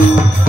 Hare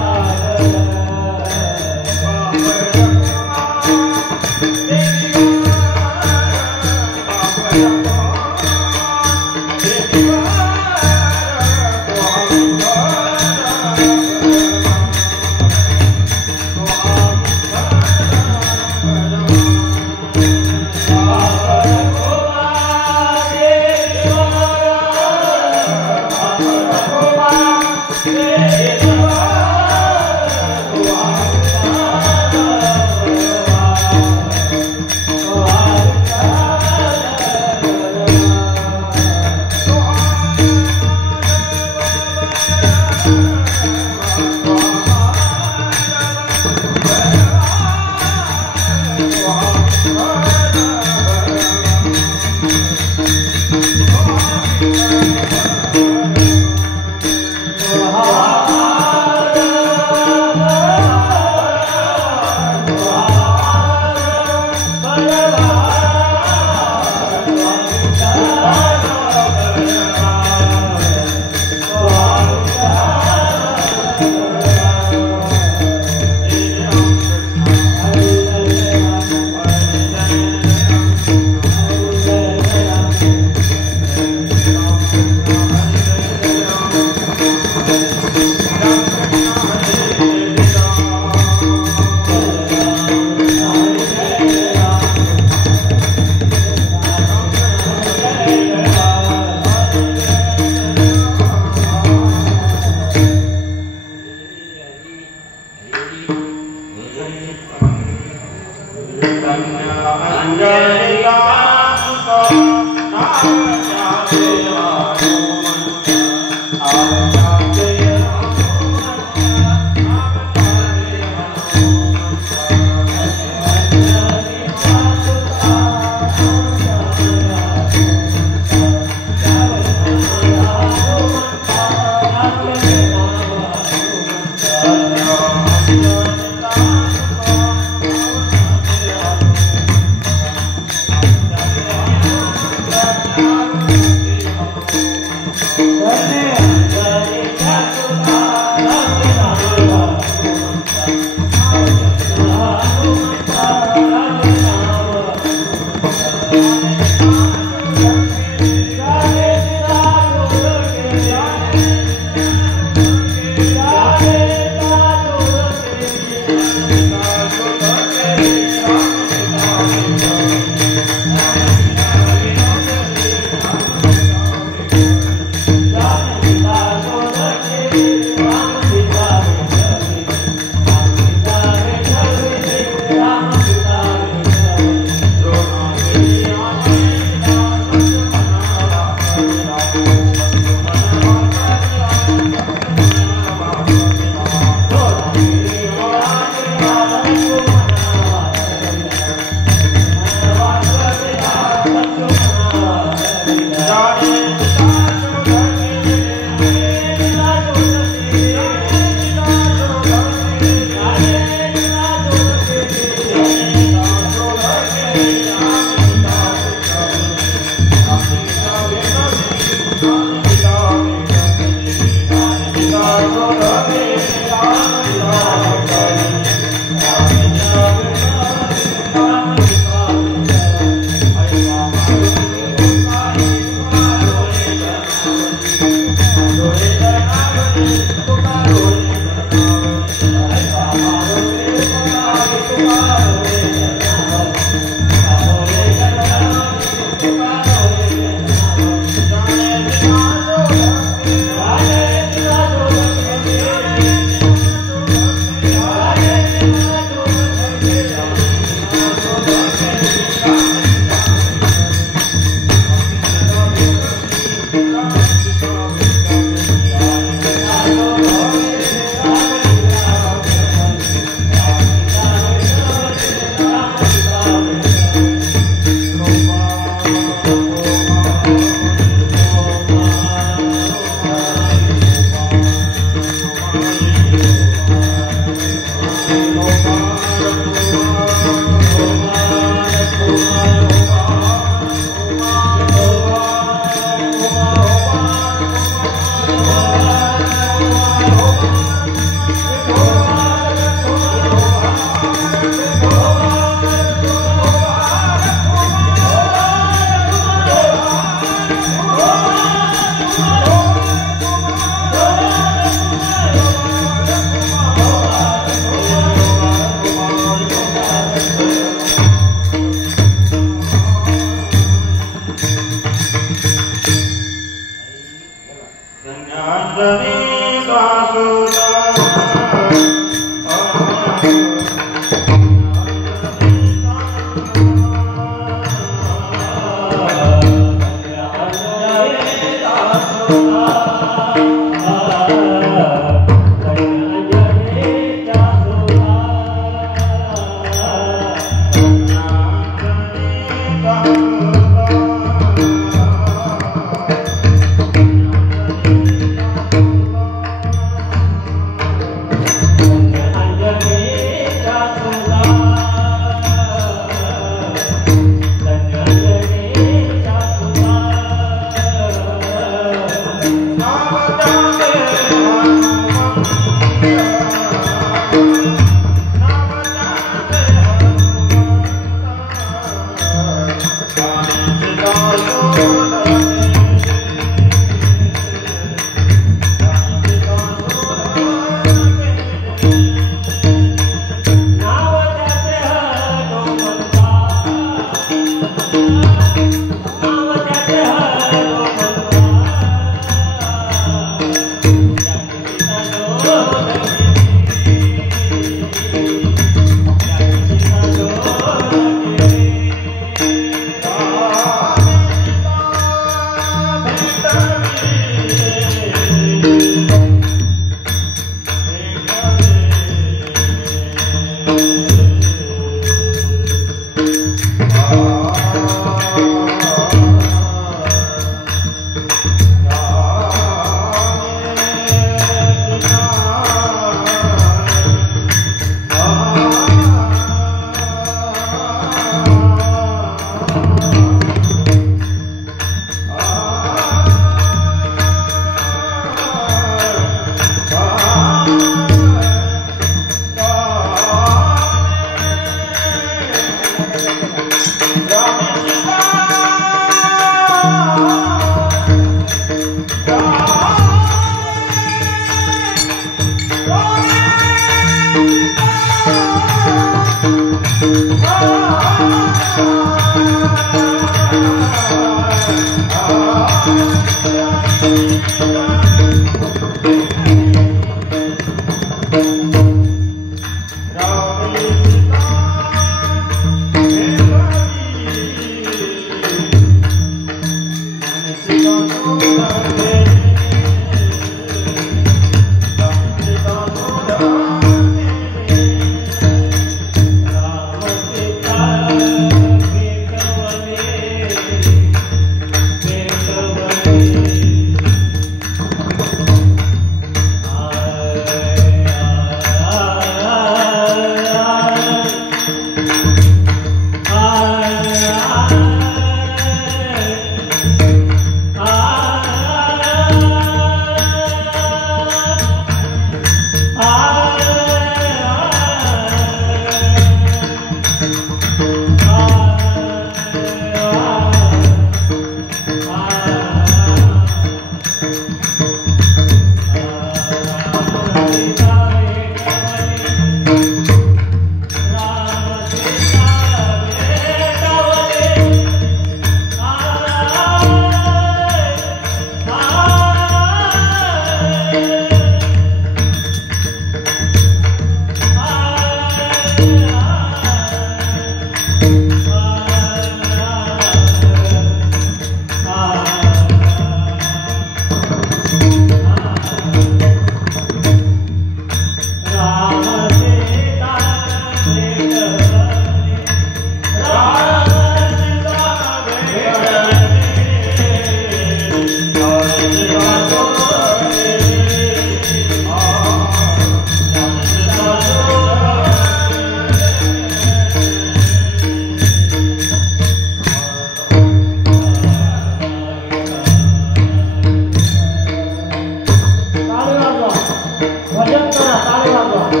भजन करा ताली वाजवा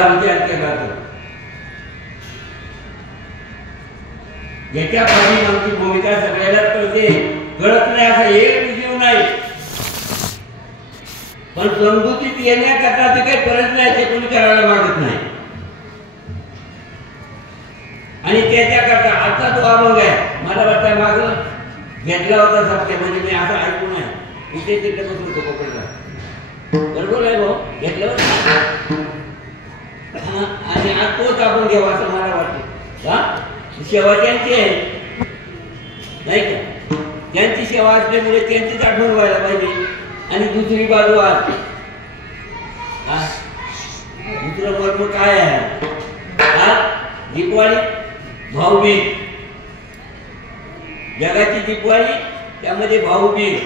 या विचार केला तर याच्या पाठीमागची भूमिका सगळ्याला कळते. कळत नाही असा एक जीव नाही, पण समजुतीत येण्याकरता ते काही परत नाही, ते कोणी करायला मागत नाही. आणि त्याच्याकरता आता तो अभंग आहे, मला वाटतं माग घेतला होता सत्य, म्हणजे मी असं ऐकून आहे इथे तिकडे बसून तो पकडला, बरोबर आहे भाऊ, घेतलं होतं. आणि आज तोच आपण घ्यावा असं मला वाटतं. हा सेवा त्यांची आहे नाही का, त्यांची सेवा असल्यामुळे त्यांचीच आठवण व्हायला पाहिजे. आणि दुसरी बाजू आज दुसरं मर्म काय आहे, आज दिवाळी भाऊबीज, जगाची दिवाळी, त्यामध्ये भाऊबीज,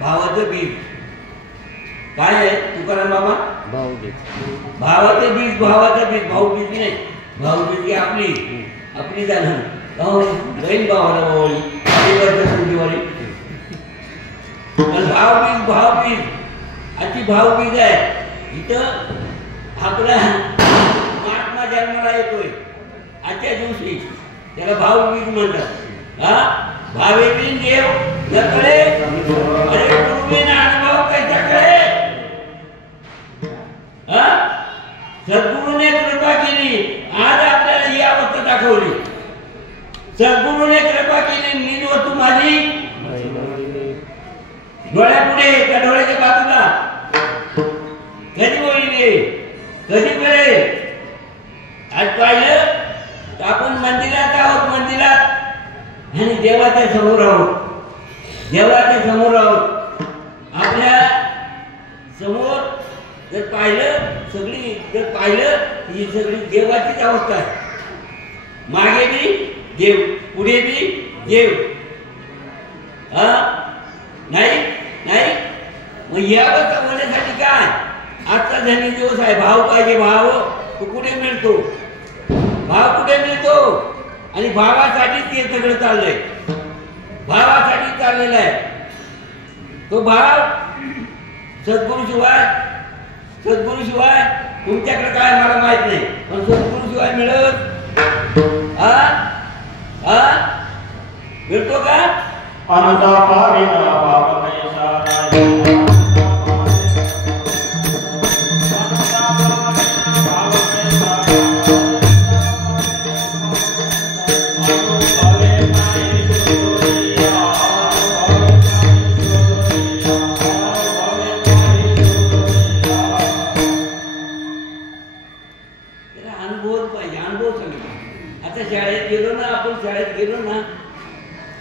भावाचं बीज काय आहे तुकाराम बाबा, भाऊबीज, भावाचं बीज, भावाचं बीज, भाऊबीज नाही, भाऊबीज आपली झालं बहीण भावाला भावळी दिवाळी, पण भाऊबीज अशी भाऊबीज आहे. इथं आपला महात्मा जन्माला येतोय आजच्या दिवशी, त्याला भाऊबीज म्हणतात. भावे बिन देव नकळे, अरे गुरुबिन अनुभव कैसा कळे. सद्गुरूने कृपा केली, आज आपल्याला ही अवस्था दाखवली. सद्गुरूने कृपा केली, नीज वस्तू माझी डोळ्यापुढे, त्या डोळ्याच्या बाजूला कधी बोलले, कधी कळे. आज पाहिलं तर आपण मंदिरात आहोत, मंदिरात आणि देवाच्या समोर आहोत, देवाच्या समोर आहोत. आपल्या समोर जर पाहिलं, सगळी जर पाहिलं ही सगळी देवाचीच अवस्था आहे. मागे बी देव, पुढे बी देव. नाही नाही, मग या होण्यासाठी काय, आजचा धनी दिवस आहे. भाव पाहिजे, भाव तो कुठे मिळतो, भाव कुठे मिळतो, आणि भावासाठीच हे सगळं चाललंय, भावासाठी चाललेलं आहे. तो भाव सद्गुरूशिवाय तुमच्याकडे काय मला माहित नाही, पण सद्गुरूशिवाय मिळत मिळतो का.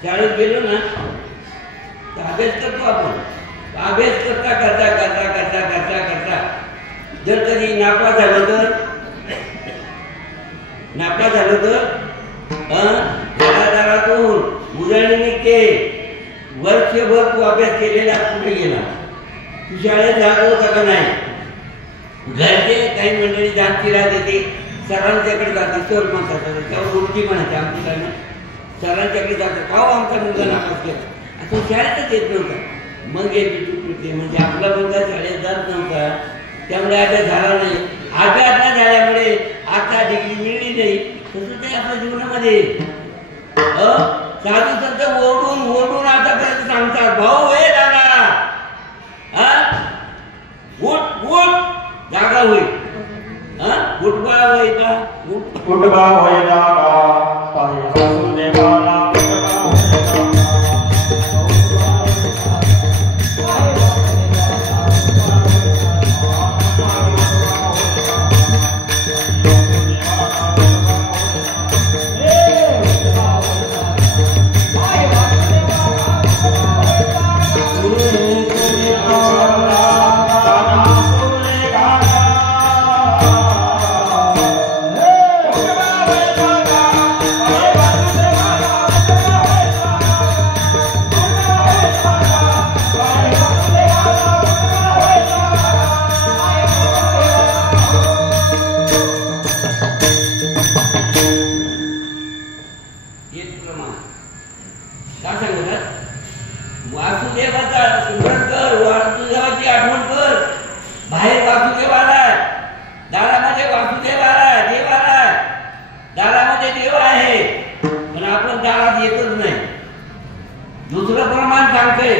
शाळेत गेलो ना तर अभ्यास करतो आपण. अभ्यास करता करता करता करता करता करता जर कधी नापास झालं तर घरादारातून उजळणी निघते. वर्षभर तू अभ्यास केलेला कुठे गेला, तू शाळेत जात होता का नाही. घरचे काही मंडळी जाणती राहते, सरांच्याकडे जाते, सर म्हणतात तेव्हा उलटी म्हणायचे आमच्याकडनं, सरांच्याकडे जातात, का आमचा मुलगा नापास केला, आता शाळेतच येत नव्हता. मग याची चुकते, म्हणजे आपला मुलगा शाळेत जात नव्हता, त्यामुळे अभ्यास झाला नाही. अभ्यास न झाल्यामुळे आता डिग्री मिळली नाही. तसं ते आपल्या जीवनामध्ये साधू संत ओरडून आतापर्यंत सांगतात, भाऊ हे दादा उठ उठ जागा होईल, उठबा होईल का, उठबा होईल वासुदेवाला Bye. देव आहे, पण आपण दारात येतच नाही. दुसरं प्रमाण सांगतोय,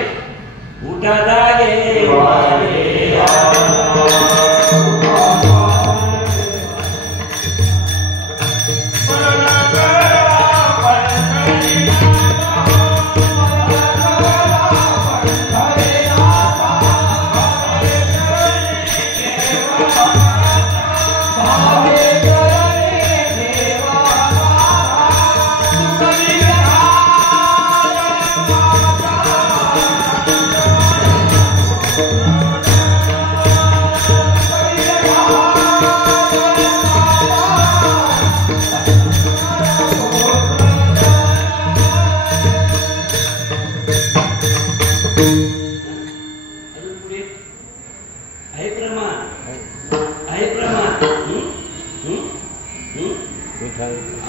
उठा जागे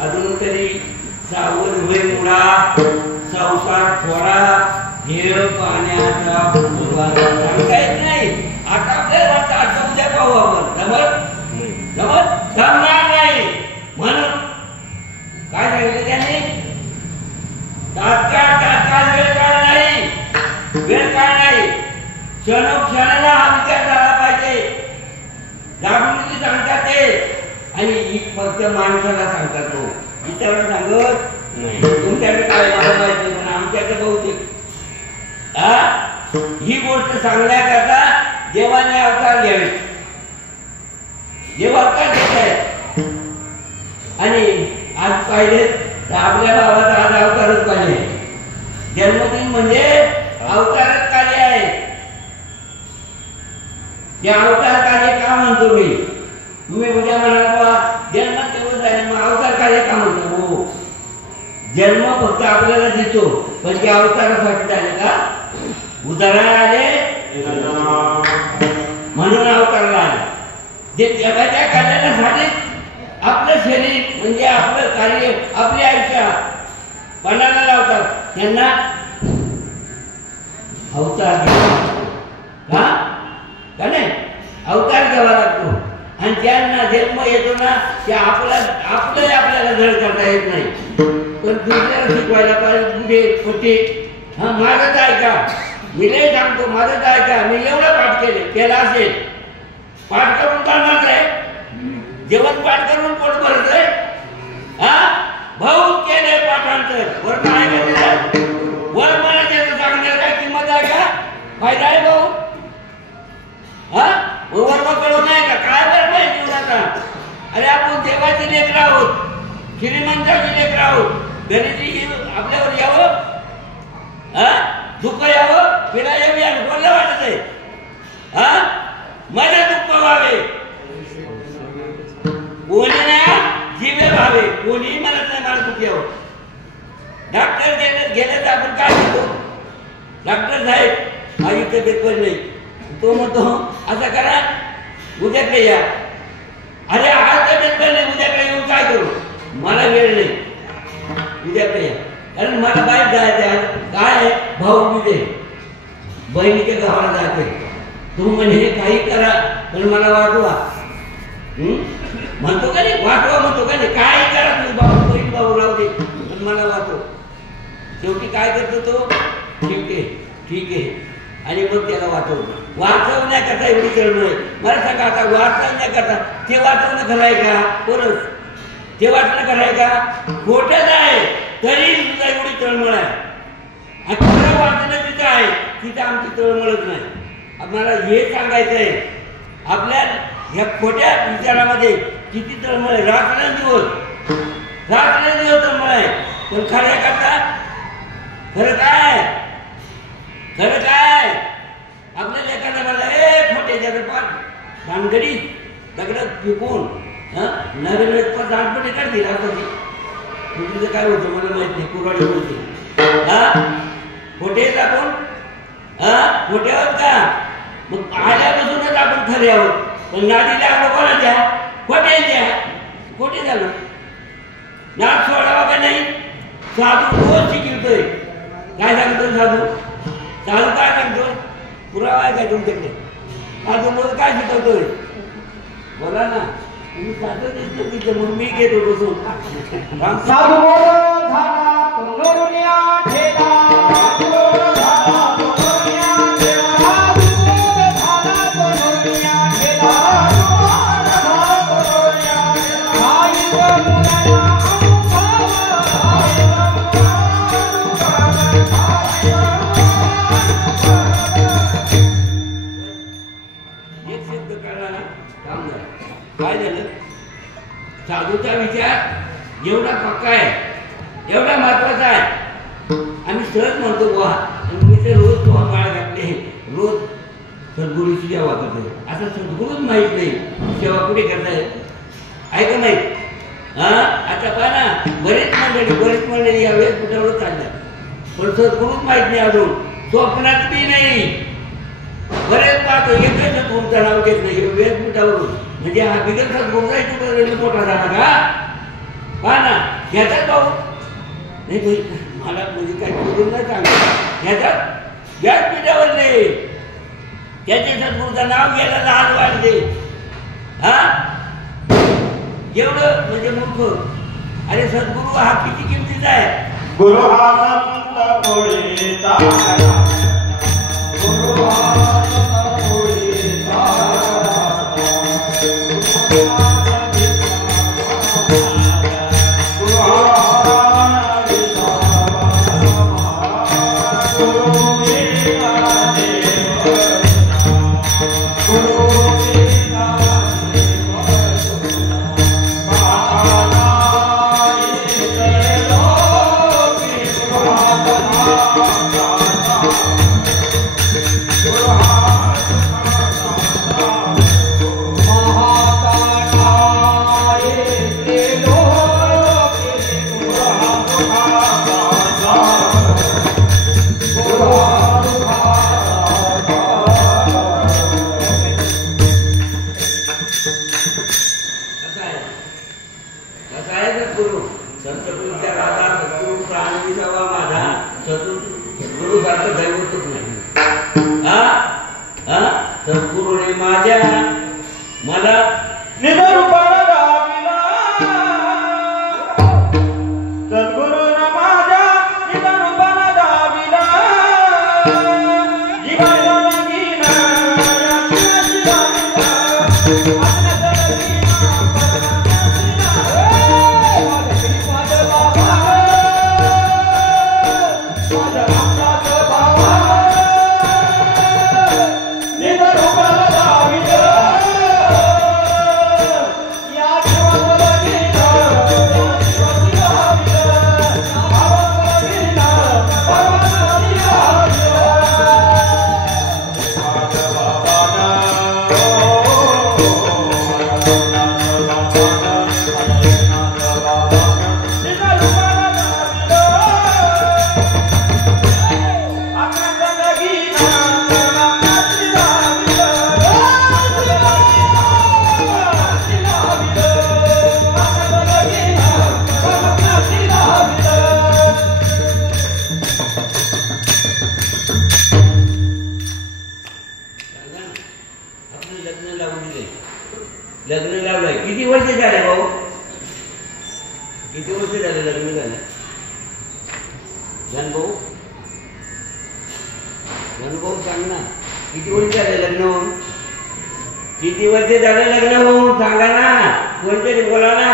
अजून तरी सावध होय मुळा, संसार थोडा हेळ पाण्याचा सांगता येत नाही. आता आपल्याला आता उद्या पाहू आपण, जमत जमणार नाही. म्हणून काय सांगितलं त्याने, तात्काळ वेळ काळ नाही, वेळ काळ नाही, क्षणोक्षणाला हा विचार झाला पाहिजे. जागृती सांगतात ते, आणि ही फक्त माणसाला सांगतात. तो विचारायला सांगत तुमच्याकडे काय मला माहिती, पण आमच्याकडे बहुतेक ही गोष्ट सांगण्याकरता देवाने अवतार घ्यावे. देव अवतार घेत आहे. आणि आज पाहिले तर आपल्या भावाचा आज अवतारच पाहिजे. जन्मदिन म्हणजे अवतारच कार्य आहे. ते अवतार कार्य का म्हणतो मी? तुम्ही उद्या म्हणाल बाबा जन्म दिवस आहे, मग अवतार कार्य का म्हणतो? हो, जन्म फक्त आपल्याला दिसतो, पण ते अवतारासाठी झाले का? उदाहरण आले म्हणून अवतारला आले. जे जगाच्या कार्यासाठी आपलं शरीर म्हणजे आपलं कार्य, आपले आयुष्य पणाला लावतात, त्यांना अवतार घ्यावा का नाही? अवतार घ्यावा लागतो. आणि ज्यांना जन्म येतो ना, ते आपल्याला धड करता येत नाही, पण दुसऱ्याला शिकवायला पाहिजे. कुठे कुठे माझंच ऐका, मी लय सांगतो, माझंच ऐका. मी एवढं पाठ केला असेल, पाठ करून करणार आहे, जेवण पाठ करून पोट भरत आहे. भाऊ केले पाठांतर वर नाही वर मला त्याचं सांगण्यात काय किंमत आहे का? फायदा आहे भाऊ? वर्ग कळून नाही का? काय बरं पाहिजे जीवनाचा? अरे आपण देवाची लेकर आहोत, श्रीमंताची लेकर आहोत. गणिती आपल्यावर यावं, दुःख यावं, फिरा यावी, आणि कोणाला वाटत आहे मला दुःख व्हावे, कोणी नाही जीवे व्हावे, कोणीही म्हणत नाही मला दुःख यावं. डॉक्टर गेले तर आपण काय म्हणतो? डॉक्टर साहेब माझी तब्येत बरी नाही. तो म्हणतो असं करा, उद्याकडे या. अरे आज तब्येत बरी नाही, उद्याकडे येऊन काय करू? मला वेळ नाही, उद्याकडे या. कारण मला बाहेर जायचं आहे. काय भाऊ मी दे बहिणीच्या गावाला जाते. तू म्हणजे काही करा, पण मला वाटवा म्हणतो का नाही? वाटवा म्हणतो का नाही? काय करा तुम्ही, भाऊ बहीण भाऊ राहू दे, पण मला वाटव. शेवटी काय करतो तो? ठीक आहे, आणि मग त्याला वाचवतो. वाचवण्याकरता एवढी चळवळ आहे. मला सांगा, आता वाचवण्याकरता ते वाचवणं खरं आहे का? कोणच ते वाचणं खरं आहे का? खोटच आहे, तरी सुद्धा एवढी तळमळ आहे. आणि खरं वाचणं जिथं आहे तिथं आमची तळमळच नाही. आम्हाला हे सांगायचं आहे, आपल्या ह्या खोट्या विचारामध्ये किती तळमळ आहे. रात्रंदिवस तळमळ आहे. पण खऱ्याकरता खरं काय? खरं काय? आपल्या लेखाला मला खोटे जगत पाठ भानगडी दगड पिकून नवीन व्यक्ती दानपणे काढतील. आता तुझं काय होतं मला माहित नाही. कुराडी बोलते खोटे आपण खोटे आहोत का? मग आल्यापासूनच आपण खरे आहोत. पण नादी लागलो कोणाच्या? खोट्याच्या. खोटे झालं. नाद सोडावा का नाही? साधू रोज शिकवतोय. काय सांगतो साधू? साधू काय सांगतो? पुरावा आहे काय तुमच्याकडे? साधू रोज काय शिकवतोय? बोला ना. तुम्ही साधं दिसलं तिथं मग मी घेतो बसून साधू बोल झाला तोंडोरुनिया ठेला साधू बोल झाला तोंडोरुनिया ठेला साधू बोल झाला तोंडोरुनिया ठेला साधू बोल झाला तोंडोरुनिया ठेला आई व मुलाला एक शब्द कळला ना काम झालं. काय झालं साधूचा विचार एवढा पक्का आहे एवढा महत्वाचा आहे आम्ही सहज म्हणतो बुवा मी ते रोज बुवा माळ घातले रोज सद्गुरूची सेवा करते असं सद्गुरूच माहीत नाही सेवा कुठे करताय आहे का माहीत आता पहा ना बरेच मंडळी या व्यासपीठावर चालल्या पण सद्गुरूच माहीत नाही अजून स्वप्नात बी नाही बरेच पाहतो एकच सद्गुरूचं नाव घेत नाही व्यासपीठावरून म्हणजे हा बिगर सद्गुरूचा मोठा झाला का पहा ना ह्याचाच भाऊ नाही भाई मला म्हणजे काय बोलून नाही सांगत ह्याचाच व्यासपीठावर नाही त्याचे सद्गुरूचं नाव घ्यायला लहान वाटते हा एवढं म्हणजे मूर्ख अरे सद्गुरू हा किती किमतीचा आहे गुरु हा संत भोळेचा गुरु हा संत भोळेचा सद्गुरूने माझ्या मला निधरूपाला दाविला सद्गुरूने माझ्या निधरूपाला दाविला जीवाला लगीना लग्न लावलंय किती वर्ष झाले भाऊ किती वर्ष झाले लग्न झालं भाऊ सांग ना किती वर्ष झाले लग्न होऊन किती वर्ष झाले लग्न होऊन सांगा ना कोणतरी बोला ना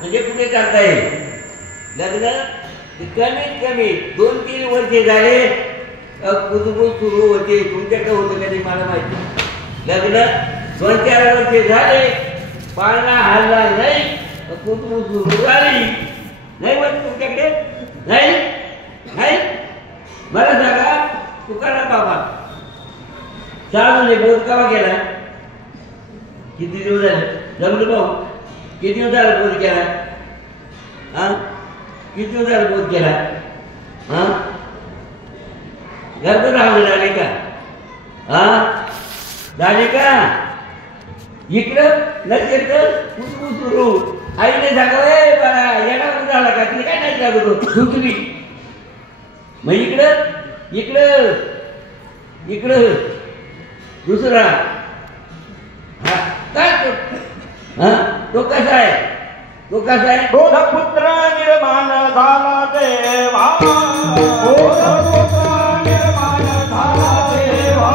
म्हणजे कुठे चालता येईल लग्न कमीत कमी 2-3 वर्ष झाले कुतुबूत सुरू होते तुमच्याकडे होतं का नाही मला माहिती लग्न 2-4 वर्ष झाले पाळणा हल्ला नाही कुतुबूत सुरू झाली नाही म्हणजे तुमच्याकडे नाही नाही मला सांगा तुकाराम बाबा चालू बोध केव्हा केला किती दिवस झाले जमलं भाऊ किती दिवस झाला बोध केला किती दिवस झाला बोध केला गर्भ राहून झाले का झाले का इकडं नसेल तर कुठून सुरू आईने सांगावे बाळा येणार झाला का तिने काय नाही लागतो सुचली मग इकडं इकडं इकडं दुसरा हा काय तो कसा आहे? तो कसा आहे? बोधपुत्र निर्माण झाला देवा, बोधपुत्र निर्माण झाला देवा,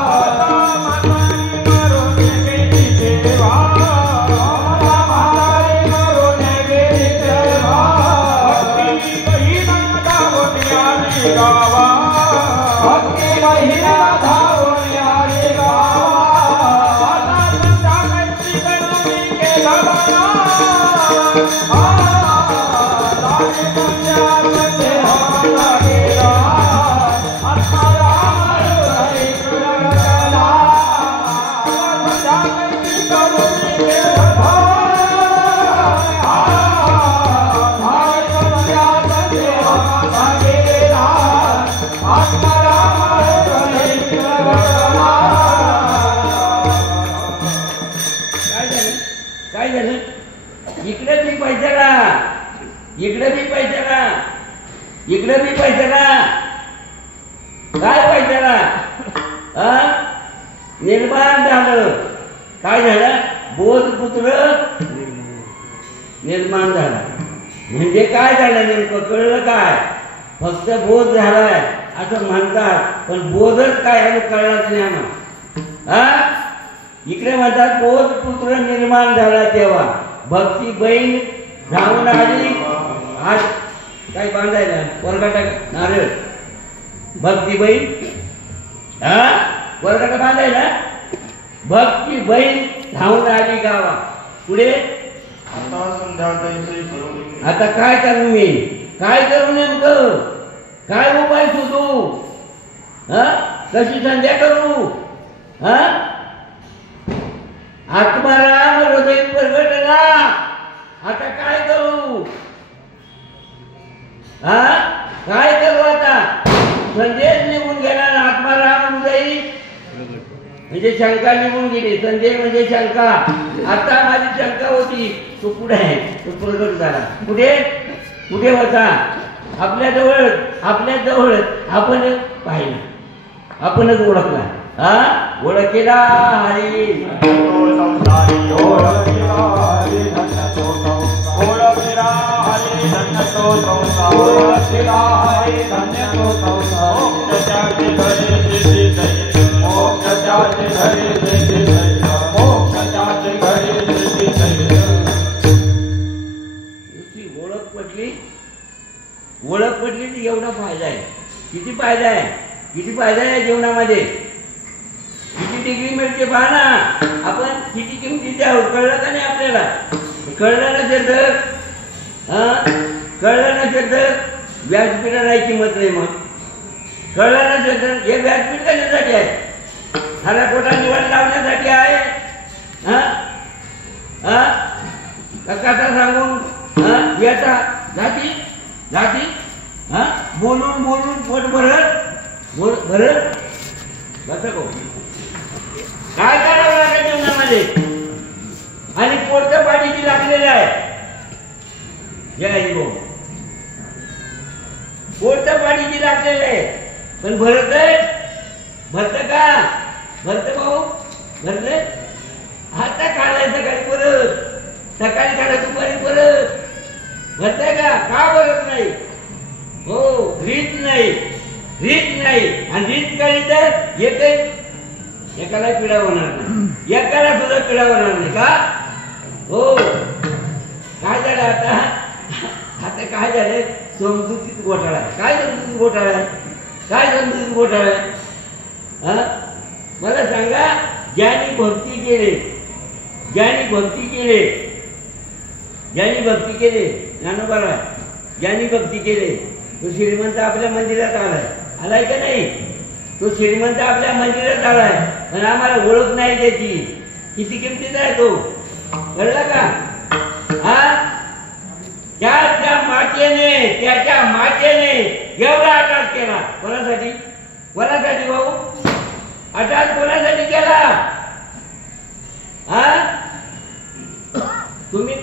म्हातारी मरून गेली देवा, म्हातारी मरून गेली देवा, भक्ती बहीण धावून आली गावा, भक्ती बहीण धावून आली गावा, आता संध्याकाळची गणपती केला बाळा, काय झालं? इकडे बी पैसा ना, इकडे बी पैसा ना, इकडे बी पैसा ना, काय पैसा ना? निर्माण झालं. काय झालं? बोधपुत्र निर्माण झाला. म्हणजे काय झालं नेमकं कळलं काय? फक्त बोध झालाय असं म्हणतात, पण बोधच काय आहे कळलाच नाही आम्हाला. इकडे म्हणतात बोधपुत्र निर्माण झाला तेव्हा भक्ती बहीण धावून आली. आज काय बांधायला वरगाटा नारळ, भक्ती बहीण वरगाटा बांधायला, भक्ती बहीण धावून आली गावा. पुढे आता काय करू मी? काय करू नेमकं? काय उपाय शोधू? कशी संध्या करू? आत्माराम हृदय प्रगटला. आता काय करू? काय करू आता? संदेश निघून गेला. आत्माराम हृदय म्हणजे शंका निघून गेली. संदेश म्हणजे शंका. आता माझी शंका होती तो पुढे आहे, तो प्रगट झाला. कुठे कुठे होता? आपल्या जवळ आपण पाहिलं, आपणच ओळखला. ओळखीला हरी ओळख पडली ती एवढा फायदा आहे. किती फायदा आहे? किती फायदा आहे जीवनामध्ये? किती डिग्री मिळते पहा ना. आपण किती किमतीचे आहोत कळलं का नाही आपल्याला? कळलं नसेल तर व्यासपीठा नाही किंमत नाही. मग कळलं नसेल तर हे व्यासपीठ कशासाठी आहे? खरा खोटा निवड लावण्यासाठी आहे. कथा सांगून याचा जाती बोलून पोट भरत कसं को काय करावं लागेल जीवनामध्ये? आणि पोटच्या पाठीची लागलेलं आहे. जय भाऊ, पोटच्या पाठीची लागलेलं आहे. पण भरत का? भरत भाऊ भरत. आता काढाय सकाळी काढा दुपारी परत. भरताय का भरत नाही? हो, रीत नाही. आणि रीत काढली तर एकाला पिढा होणार नाही, एकाला सुद्धा पिढा होणार नाही का? हो. काय झालं आता काय झालंय? समजुतीत घोटाळा आहे. काय समजुतीत घोटाळा आहे? मला सांगा. ज्यांनी भक्ती केले ज्ञानोबाला, ज्यांनी भक्ती केले तो श्रीमंत आपल्या मंदिरात आलाय का नाही? तो श्रीमंत आपल्या मंदिरात आलाय, पण आम्हाला ओळख नाही त्याची. किती किमतीचा आहे तो कळला का? त्याच्या मातेने एवढा अटॅक केला. कोणासाठी भाऊ? अटॅक कोणासाठी केला? तुम्ही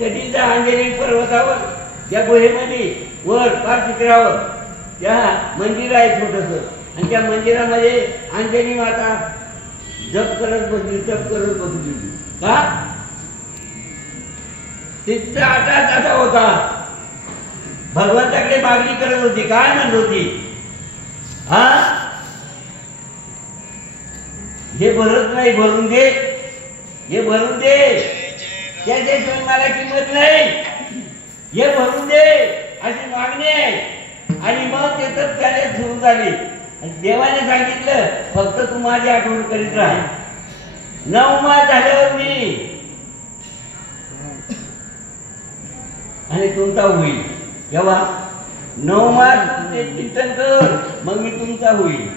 कधी जा अंजनी पर्वतावर, त्या गुहेमध्ये वर फार शिखरावर त्या मंदिर आहे छोटस, आणि त्या मंदिरामध्ये अंजनी माता जप करत बसली का? तिचा आटाच असा होता, भगवंताकडे मागणी करत होती. काय म्हणत होती? हा, हे भरत नाही, भरून दे, हे भरून दे, त्याच्याशिवाय मला किंमत नाही, हे भरून दे, अशी मागणी आहे. आणि मग ते तर त्याला सुरू झाली. देवाने सांगितलं फक्त तू माझी आठवण करीत राहा. 9 मास झाल्यावर मी आणि तुमचा होईल. केव्हा? 9 मास ते चिंतन कर, मग मी तुमचा होईल.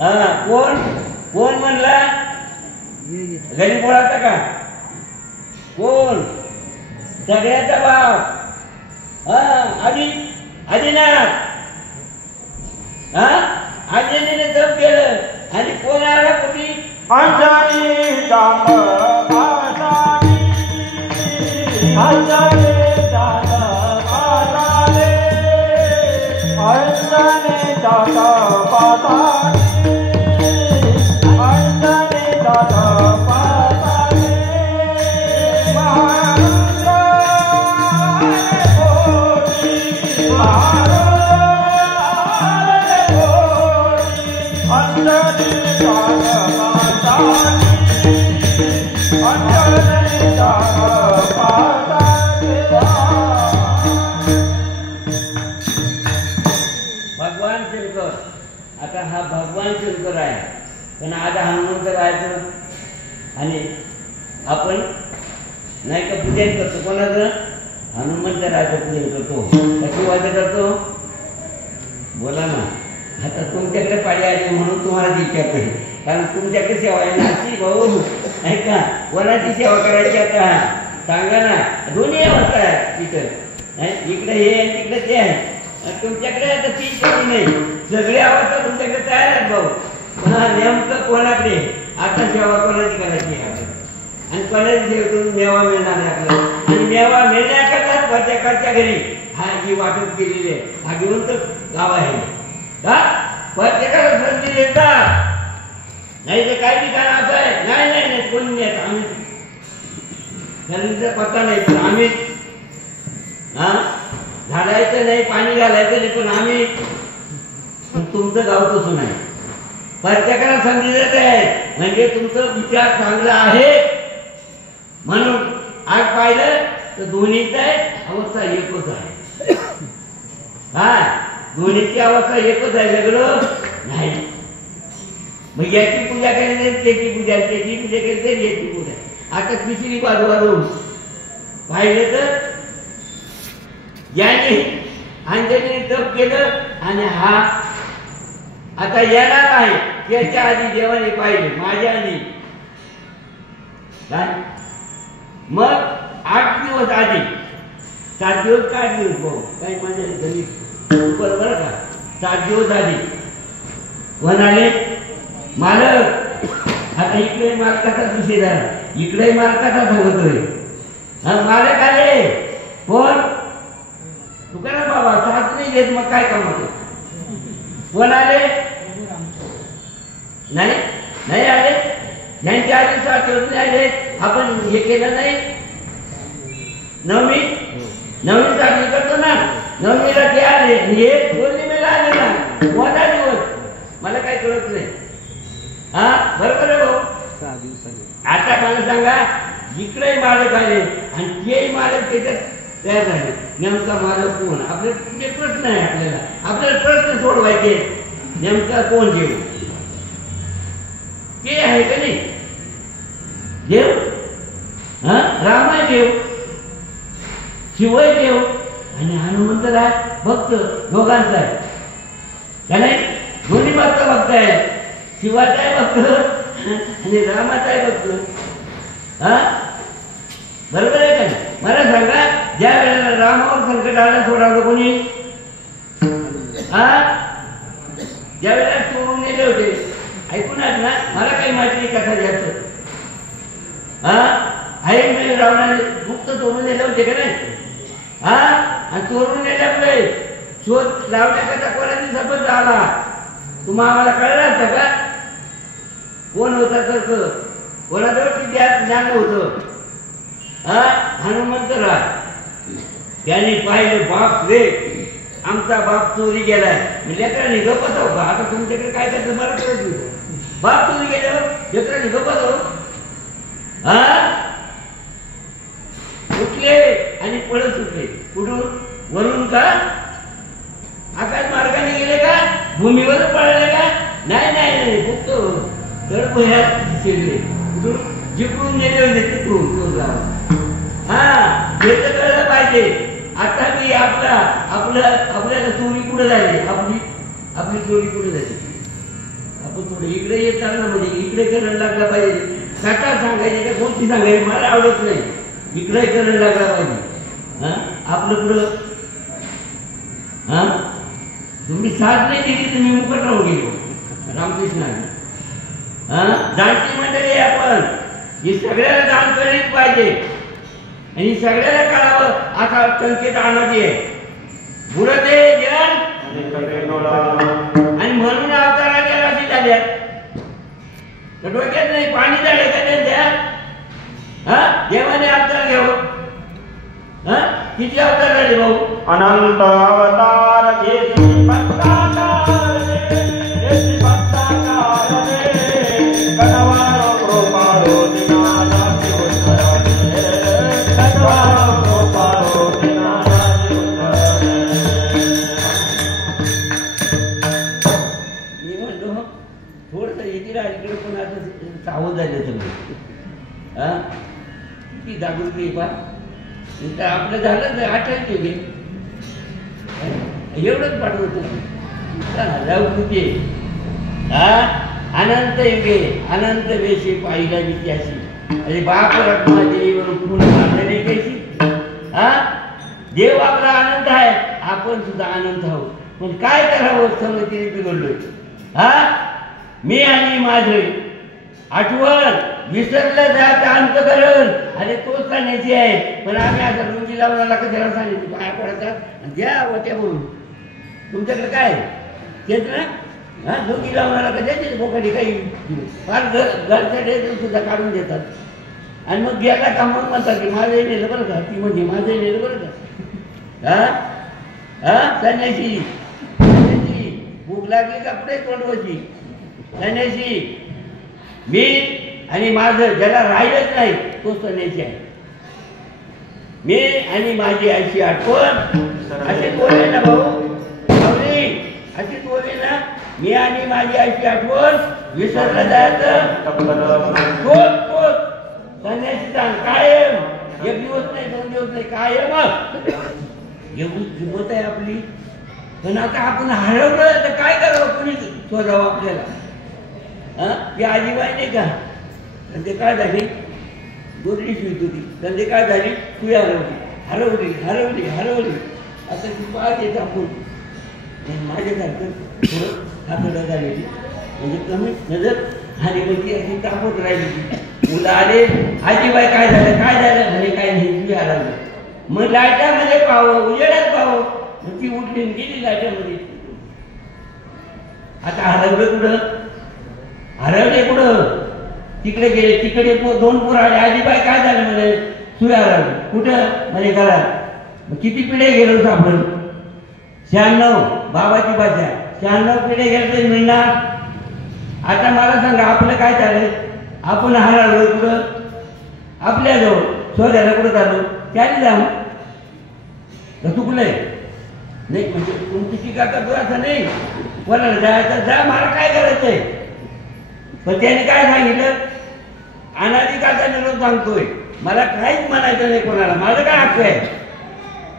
हा, कोण कोण म्हणला? घरी बोलाता का? कोण? सगळ्याचा भाव. हा, आदिनाथ. हा, आदिने जप केलं आणि कोण आला कुठे? अंजनी दाम पासानी, अंजनी दाम पासानी, अंजनी दाम पासानी, अंजनी दाम पासानी, महारुद्र कोटी, महारुद्र कोटी, अंजनी दाम भगवान शंकर. आता हा भगवान शंकर आहे, पण आता हनुमंत राहायचं. आणि आपण नाही का पूजन करतो कोणाचं? हनुमंतराचं पूजन करतो. कशी वाद करतो? बोला ना. आता तुमच्याकडे पाळी आली म्हणून तुम्हाला विचारते, कारण तुमच्याकडे सेवा आहे ना. अशी भाऊ नाही का, कोणाची सेवा करायची आता सांगा ना. दोन्ही अवस्था आहे तिथं. इकडे हे आहे, तिकडे ते आहे. तुमच्याकडे आता ती कमी नाही, सगळी अवस्था तुमच्याकडे तयार आहेत भाऊ. पुन्हा नेमकं कोणाकडे आता सेवा कोणाची करायची आहे आणि कोणाची सेवेतून मेवा मिळणार आहे आपल्याला. आणि मेवा मिळण्याकरता प्रत्येकाच्या घरी हा जी वाटप केलेली आहे, हा घेऊन तर गाव आहे का? प्रत्येकाला संधी देतात. नाही तर काही ठिकाण असं आहे, नाही नाही नाही कोणी नाही, आम्ही त्यांचा पत्ता नाही, पण आम्ही हा झाडायचं नाही, पाणी घालायचं नाही, पण आम्ही. तुमचं गाव तसं नाही. प्रत्येकाला संधी देत आहे, म्हणजे तुमचं विचार चांगला आहे म्हणून. आज पाहिलं तर दोन्हीच आहे, अवस्था एकच आहे. हा, दोन्हीची अवस्था एकच आहे, वेगळं नाही. मग याची पूजा केली, त्याची पूजा, त्याची पूजा केली, याची पूजा. आता तिसरी बाजू वाढवून पाहिलं तर याने अंजनी तप केलं आणि हा आता येणार आहे. त्याच्या आधी देवाने पाहिले, माझ्या आधी. मग 8 दिवस आधी, 7 दिवस का 8 दिवस भाऊ काही माझ्या घरी बरोबर का? 7 दिवस आधी म्हणाले मालक, आता इकडे मालकाचा विषय झाला, इकडे मालकाचा होतोय. मालक आले. कोण? तुकाराम बाबा. साथ नाही देत, मग काय काम होतं? कोण आले? नाही नाही आले. यांच्या आधी 7 दिवस नाही आले. आपण हे केलं नाही. नवमी साजरी करतो ना, नवमीला ते आले, हे पौर्णिमेला आले ना. कोणा दिवस मला काही कळत नाही. हा, बरोबर आहे भाऊ. 6 दिवसांनी. आता मला सांगा, इकडे मालक आले आणि तेही मालक त्याच्यात तयार झाले. नेमका मालक कोण? आपले कुठे प्रश्न आहे आपल्याला. आपल्याला प्रश्न सोडवायचे, नेमका कोण देव? ते आहे का नाही देव? हा, राम आहे देव, शिव आहे देव आणि हनुमंतराय भक्त. दोघांचा आहे का नाही? दोन्ही भक्त भक्त आहे. शिवाचा आहे भक्त आणि रामाचा आहे भक्त. हा, बरोबर आहे का? मला सांगा, ज्या वेळेला रामावर संकट आलं सोडावलं कोणी? हा, ज्या वेळेला चोरून नेले होते, ऐकून ना, मला काही माहिती नाही कथा द्यायचं. हा, आई म्हणजे रावणाने मुक्त चोरून नेले होते का नाही? हा, आणि चोरून नेल्यामुळे शोध लावण्याकरता कोणाची शपथ आला? तुम्हा आम्हाला कळलं असतं का? कोण होता तर कोणाजवळ किती ज्ञान होतं? हनुमंतराय त्याने पाहिलं, बाप रे आमचा बाप चोरी गेलाय. लेकरांनी गप्पच हो का? आता तुमच्याकडे काय करतं मला कळत नाही. बाप चोरी गेल्यावर लेकरांनी गप्पच हो. उठले आणि पळत सुटले. कुठून? वरून का? आकाश मार्गाने गेले का? भूमीवर पळाले का? नाही नाही नाही, फक्त तळभयात शिरले. कुठून? जिकडून गेले होते तिकडून. हे तर कळलं पाहिजे. आता मी आपल्याला चोरी कुठे झाली? आपली चोरी कुठे झाली? आपण थोडं इकडे येत चाललं म्हणजे इकडे करायला लागला पाहिजे. कथा सांगायची का कोणती सांगायची मला आवडत नाही. इकडे करायला लागला पाहिजे. आपलं पुढं तुम्ही साथ नाही दिली, तुम्ही मुकट राहून गेलो. रामकृष्णाने जाणती मंडळी आपण ही सगळ्याला दान कळलीच पाहिजे आणि सगळ्याला कळावं. आता संकेत आणायची आहे बुडते जन आणि म्हणून अवताराच्या राशी झाल्या. डोक्यात नाही पाणी झाले का त्यांच्या? देवाने अवतार घ्यावं. किती अवतार झाले भाऊ? अनंत अवतार घेसी भक्ताकार घेसी भक्ताकार कनवारो कृपारो दीनानाथी उत्तराने कनवारो कृपारो दीनानाथी उत्तराने. मी म्हणतो थोडंसं इकडे पण आता सावध झाले सगळे. किती जागृती पा आपलं झालं तर आठवते गे एवढंच पाठवत जागृती. अनंत युगे अनंत वेशी पाहिला वित्याशी. अरे बाप रत्मा देवीवरून पूर्ण मारलेली कैसी. देव आपला आनंद आहे, आपण सुद्धा आनंद आहोत. पण काय करावं? संगतीने बिघडलोय. मी आणि माझे आठवण विसरलं जात अंतकरण आणि तोच सांगायची आहे. पण आम्ही आता रुंदी लावण्याला कशाला सांगितलं? पाया पडतात द्या वट्या म्हणून. तुमच्याकडे काय तेच ना? रुंदी लावण्याला कशाची बोकाडी काही फार घरच्या डेट सुद्धा काढून देतात आणि मग गेला का मग म्हणतात की माझं नेलं बरं का, ती म्हणजे माझं नेलं बरं का. संन्यासी भूक लागली कपडे तोंडवाची. संन्यासी मी आणि माझं ज्याला राहिलंच नाही तो संन्यासी आहे. मी आणि माझी आईची आठवण अशी बोलले ना भाऊ. अशी बोलले ना, मी आणि माझी आईची आठवण विसरलं जायचं. संन्यासी सांग कायम. एक दिवस नाही, 2 दिवस नाही, कायम. एवढी किंमत आहे आपली. पण आता आपण हरवलं तर काय करावं? कुणी शोधावं आपल्याला? ती आजीबाई नाही का, संध्याकाळ झाली दोरली शिवत होती. संध्याकाळ झाली तुझी हरवली हरवली हरवली. आता ती पाहत येत आपण माझ्यासारखं थोडं हातोडा झालेली म्हणजे कमी नजर आणि म्हणजे अशी तापत राहिली. मुलं आले, आजीबाई काय झालं काय झालं? म्हणे काय नाही, तुझी हरवलं. मग लाटामध्ये पाहावं, उजेडात पाहावं. मग ती उठली गेली लाटामध्ये. आता हरवलं कुठं? हरवले कुठं? तिकडे गेले. तिकडे 2 पोरं आले. आजीबाई काय झालं? म्हणे तुझ्या हरवलं. कुठं? म्हणे घरात. मग किती पिढे गेलो सापडलं? 96. बाबाची भाषा 96 पिढे गेले मिळणार. आता मला सांगा आपलं काय चाललंय? आपण हरवलो कुठं? आपल्याजवळ. शोधायला कुठं चालू? त्याने जाऊ चुकलंय नाही म्हणजे तुमची टीका करतो असं नाही. कोणाला जायचं जा, मला काय करायचंय. पण त्याने काय सांगितलं? अनाधिकारचा निरोप सांगतोय, मला काहीच म्हणायचं नाही कोणाला, माझं काय हक्क आहे.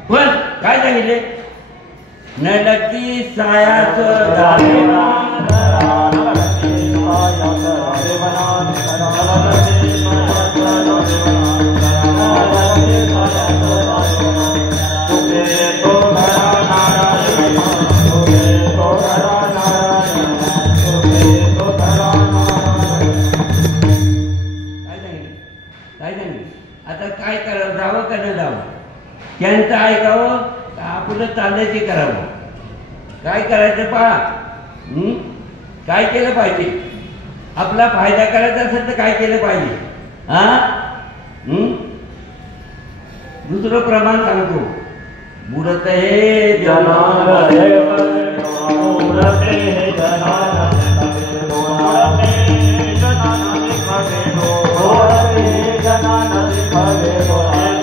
पण काय सांगितले? नडकी सायाचं आता काय करावं? जावं का न जावं? त्यांचं ऐकावं का आपलं चाललंय ते करावं? काय करायचं पहा. काय केलं पाहिजे? आपला फायदा करायचा असेल तर काय केलं पाहिजे? दुसरं प्रमाण सांगतो. बुडत हे जनान हे बुडते हे जनान बुडते जनान खगे बुडते जनान खगे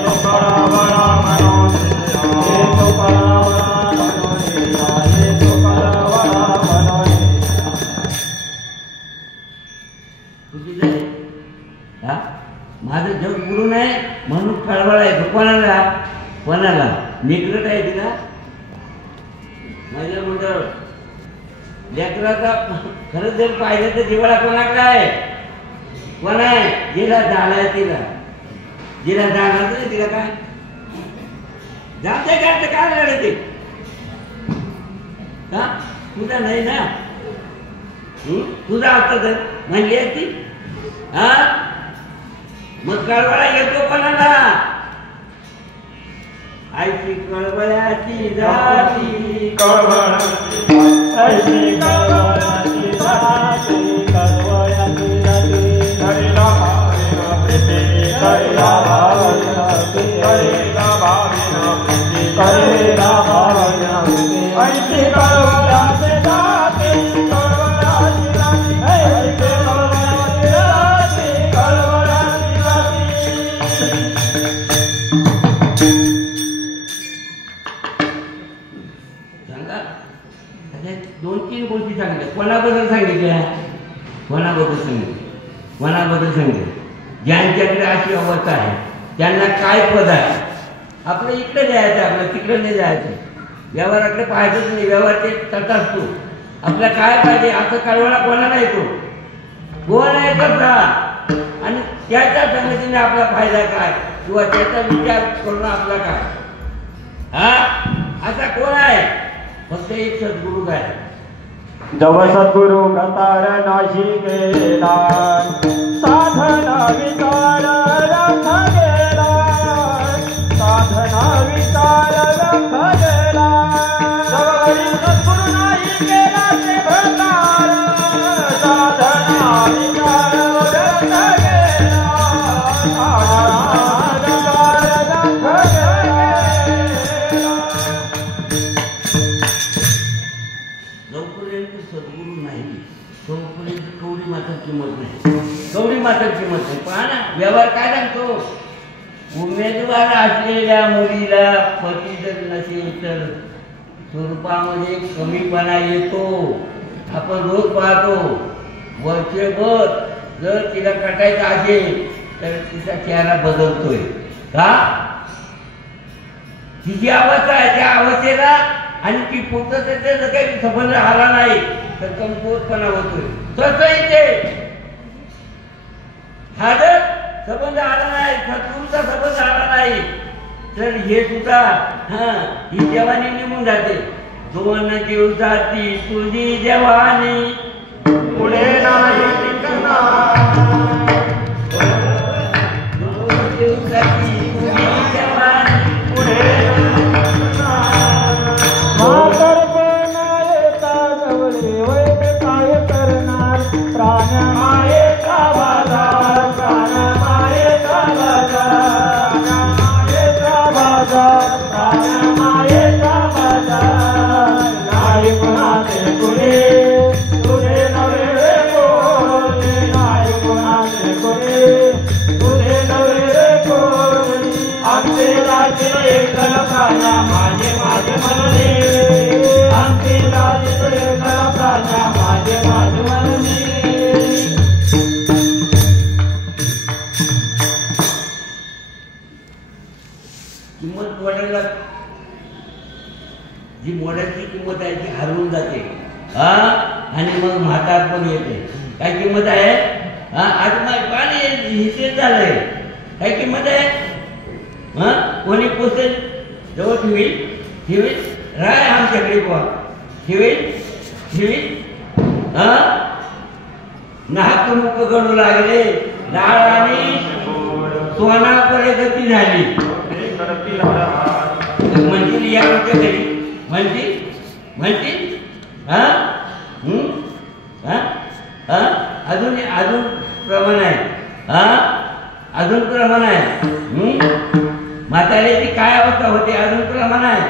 तो करावळा मनोनिया तो करावळा मनोनिया तो करावळा मनोनिया. तुझी जाय हा माझं जग बुडून आहे म्हणून खळबळ आहे. कोणाला कोणाला निकट आहे तिला माझ्या म्हणतो लेकराचा खरंच जर पाहिलं तर जिवाळा कोणाकडे आहे? कोण आहे? जिला झालाय तिला जिला जाणार नाही तिला काय जाते काय काय लढते का तुझा नाही ना तुझा असता तर म्हणली असती हा मग कळवळा येतो कोणाला? आईची कळवळ्याची जाती कळवळ्याची आईची कळवळ्याची जाती कळवळ्याची जाती कळला भाविना प्रीती कळला भाविना प्रीती कळला भाविना प्रीती कळला भाविना प्रीती आईची कळवळ्याची जाती कळवळ्याची जाती आईची कळवळ्याची जाती कळवळ्याची जाती. दोन तीन गोष्टी सांगितल्या. कोणाबद्दल सांगितल्या? कोणाबद्दल सांगितलं? कोणाबद्दल सांगितलं? ज्यांच्याकडे अशी अवस्था आहे त्यांना काय पद आहे? आपलं इकडे जायचं आपलं तिकडे नाही जायचं. व्यवहाराकडे पाहायचंच नाही. व्यवहार ते तसा असतो. आपल्याला काय पाहिजे असं कळवळा कोणाला येतो? कोण आहे तसा आणि त्याच्या संगतीने आपला फायदा काय किंवा त्याचा विचार करून आपला काय हा असा कोण आहे? फक्त एक सद्गुरू काय. जव सद्गुरु प्रतार नाशी गेला साधना विचार रख गेला साधना विचार रख गेला जवळी सद्गुरु नाही गेला ते प्रतार साधना विचार रख गेला साधना विचार रख गेला. जोपर्यंत सद्गुरू नाही तोपर्यंत कवडी मात्र किंमत नाही. कवडी मात्र किंमत नाही. पहा ना व्यवहार काय सांगतो? उमेदवार असलेल्या मुलीला पती जर नसेल तर स्वरूपामध्ये कमीपणा येतो. आपण रोज पाहतो. वर्षभर जर तिला कटायचं असेल तर तिचा चेहरा बदलतोय का? तिची अवस्था आहे त्या अवस्थेला आणि ती पूर्ततेचा जर काही संबंध आला नाही तर कमकुवतपणा होतोय. तसं इथे हा जर संबंध आला नाही सद्गुरूचा संबंध आला नाही तर हे सुद्धा ही जवानी निघून जाते. दोन दिवसाची तुझी जवानी पुढे नाही टिकणार. दोन दिवसाची तुझी जवानी पुढे म्हातारपणा येता जवळे वैद काय करणार. प्राणमायेचा बाजार प्राणमायेचा बाजार प्राणमायेचा बाजार प्राणमायेचा बाजार नाही कुणाचे कुणी तुझे नवे रे कोणी नाही कुणाचे कुणी तुझे नवे रे कोणी आमचे राजे कलकाना माझे माझे मनने आमचे राजे कलकाना माझे माझे मनने. किंमत वाढायला जी मोडाची किंमत आहे ती हरवून जाते आणि मग म्हातार पण येते. काय किंमत आहे? आज मग पाणी हिशेब झालंय. काय किंमत आहे? कोणी पोचेल जवळ ठेवील राय आमच्याकडे बुवा ठेवील नाहक मुख गणू लागले डाळ आणि सोनापर्यंत गती झाली. म्हणतील या आमच्या घरी म्हणतील अजून प्रमाण आहे. अजून प्रमाण आहे. म्हाताऱ्याची काय अवस्था होती अजून तुला म्हणाय?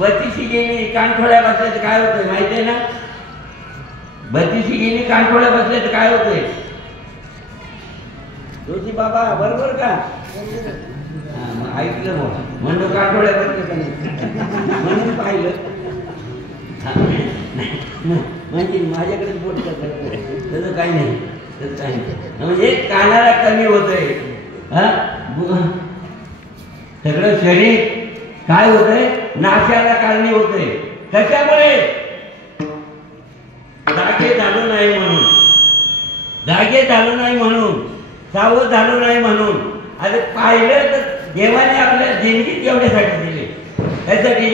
बत्तीशी गेली कानठोड्या बसल्या तर काय होतंय माहिती आहे ना? बत्तीशी गेली कानठोड्या बसल्या तर काय होतंय? जोशी बाबा बरोबर का? ऐकलं मग म्हणतो कानठोड्या बसल्या म्हणून पाहिलं म्हणजे माझ्याकडे बोट तसं काही नाही, तसं काही नाही. म्हणजे कानाला कमी होतंय, सगळं शरीर काय होतंय? नाशाला कारणी होतंय. कशामुळे? जागे झालो नाही म्हणून, जागे झालो नाही म्हणून, सावध झालो नाही म्हणून. अरे पाहिलं तर देवाने आपल्या जिंदगीत एवढ्यासाठी दिले. त्यासाठी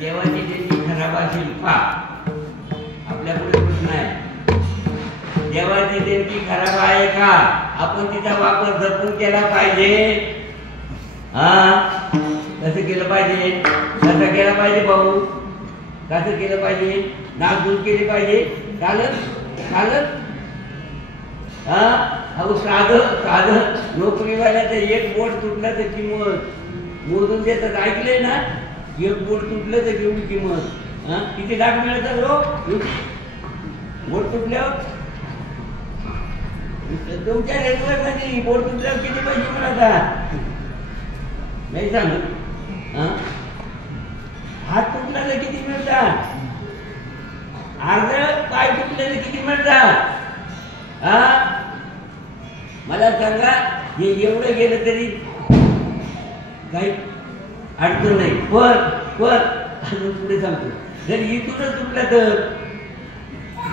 देवाची देणगी खराब असेल का? आपल्या पुढे प्रश्न आहे. देवाची देणगी खराब आहे का? आपण तिचा वापर जपून केला पाहिजे. कसं केलं पाहिजे? कसं केलं पाहिजे भाऊ? कसं केलं पाहिजे? नागपूर केली पाहिजे. चालत चालत अहो साधं नोकरीवाल्याचं एक बोट तुटलं तर किंमत मोजून देतात. ऐकले ना? एक बोट तुटलं तर एवढी किंमत. किती लाख मिळतात हो बोट तुटल्यावर? तुमच्या रेल्वे मध्ये बोट तुटल्यावर किती पैसे मिळतात नाही सांगत? हात तुटला तर किती मिळतात? अर्ध पाय तुटले तर किती मिळतात? मला सांगा. हे एवढं गेलं तरी काही अडचण नाही. पण अजून पुढे सांगतो, जर इथूनच तुटलं तर,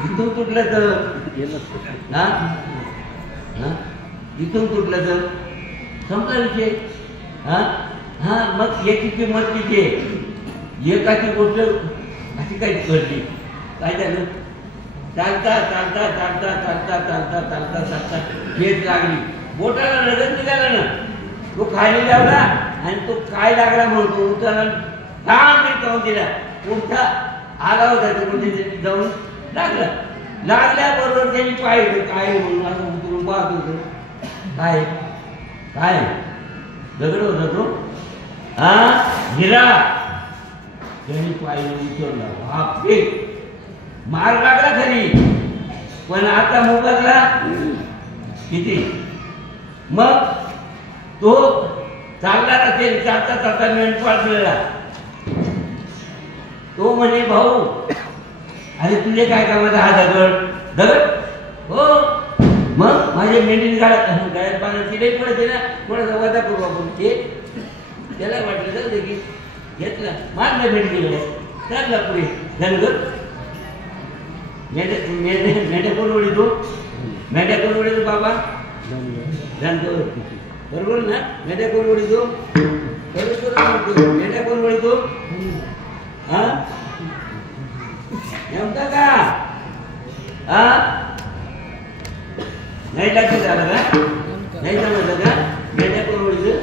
इथून तुटलं तर, इथून तुटलं तर संपला विषय. मग याची किंमत किती आहे? एकाची गोष्ट अशी काही घडली, काय झालं? चालता चालता चालता चालता चालता चालता चालता ठेच लागली, बोटाला रगत निघाला ना. तो खाली लावला आणि तो काय लागला म्हणतो उचलला काम ते जाऊन दिला. पुढचा आला होता तो म्हणजे जाऊन लागला. लागल्याबरोबर त्यांनी पाहिलं काय म्हणून असं उतरून पाहत होतं. काय काय दगड होता तो? हिरा. त्यांनी पाहिलं उचलला. बापरे, मार लागला खरी, पण आता मोबदला किती? मग तो चालला असेल, चालता चालता मेंढपाळ मिळाला. तो म्हणे भाऊ अरे तुझे काय कामाचा हा दगड? दगड हो. मग माझ्या मेंढीने गाड्यात पाण्याची लई पडते ना, थोडासा वजा करू आपण. ते त्याला वाटलं जाऊ दे की घेतला, मारला मेंढीकडे, चालला पुढे धनगर. मेंढ्या कोण ओढितो? मेंढ्या कोण ओढितो बाबा? धनगर. बरोबर ना? मेंढ्या कोण ओढितो? मेंढ्या कोण ओढितो? नेमका का? नाही लक्षात आलं का? नाही समजलं का? मेंढ्या कोण ओढितो?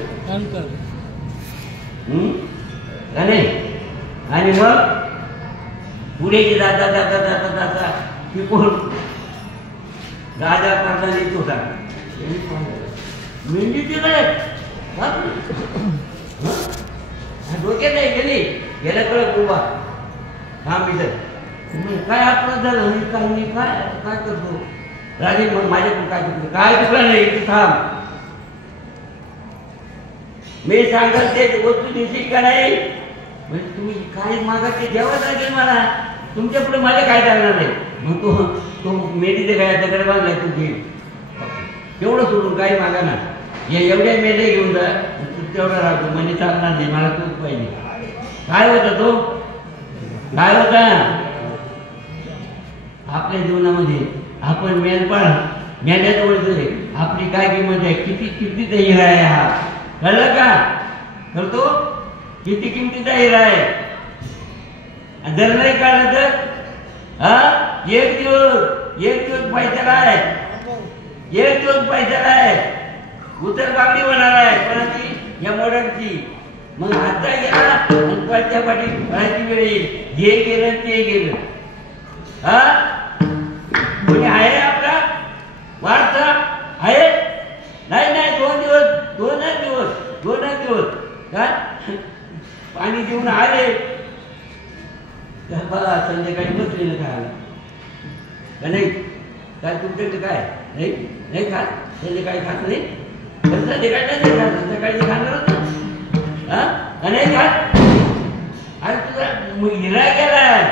आणि मग पुढे जाता जाता जाता जाता की कोण राजा करता येत होता. मेंढीची काय डोक्यात नाही गेली, गेल्या कळत उभा थांब इथं. काय अपराध झाला? काय मी काय काय करतो राजे? मग माझ्याकडून काय चुकलं? काय चुकलं नाही, इथे थांब. मी सांगत ते वस्तू दिसतील का नाही? म्हणजे तुम्ही काय मागा ते द्यावं लागेल मला. तुमच्या पुढे माझ्या काय चालणार नाही. मग तो मेढीचे काय दगड बांधलाय तू घे, तेवढं सोडून काही मागा ना. एवढ्या मेढे घेऊन जा, तू तेवढा राहतो म्हणजे चालणार नाही, मला तूच पाहिजे. काय होता तो? काय होता? आपल्या जीवनामध्ये आपण मेंढपाळ मेंढ्यात ओळखतोय. आपली काय किंमत आहे? किती किमतीचा हिरा आहे हा. कळलं का? कळतो किती किमतीचा हिरा आहे. जर नाही कळलं तर एक दिवस पैशाला आहे, एक दिवस पैशाला आहे. उतर बागडी होणार आहे कोणाची? या मॉडर्नची. मग हातचा गेला आणि पाठच्या पाठी पळायची वेळ येईल. हे गेलं ते गेलं. कोणी आहे आपला वारसा आहे? नाही, दोनच दिवस काय पाणी देऊन आले बघा संध्याकाळी बसलेलं खायला का नाही? काय तुमच्याकडे काय नाही खात? संध्याकाळी खात नाही? संध्याकाळी नाही खात, संध्याकाळी खाणारच ना. नाही खात. अरे तुझा हिरा गेलाय.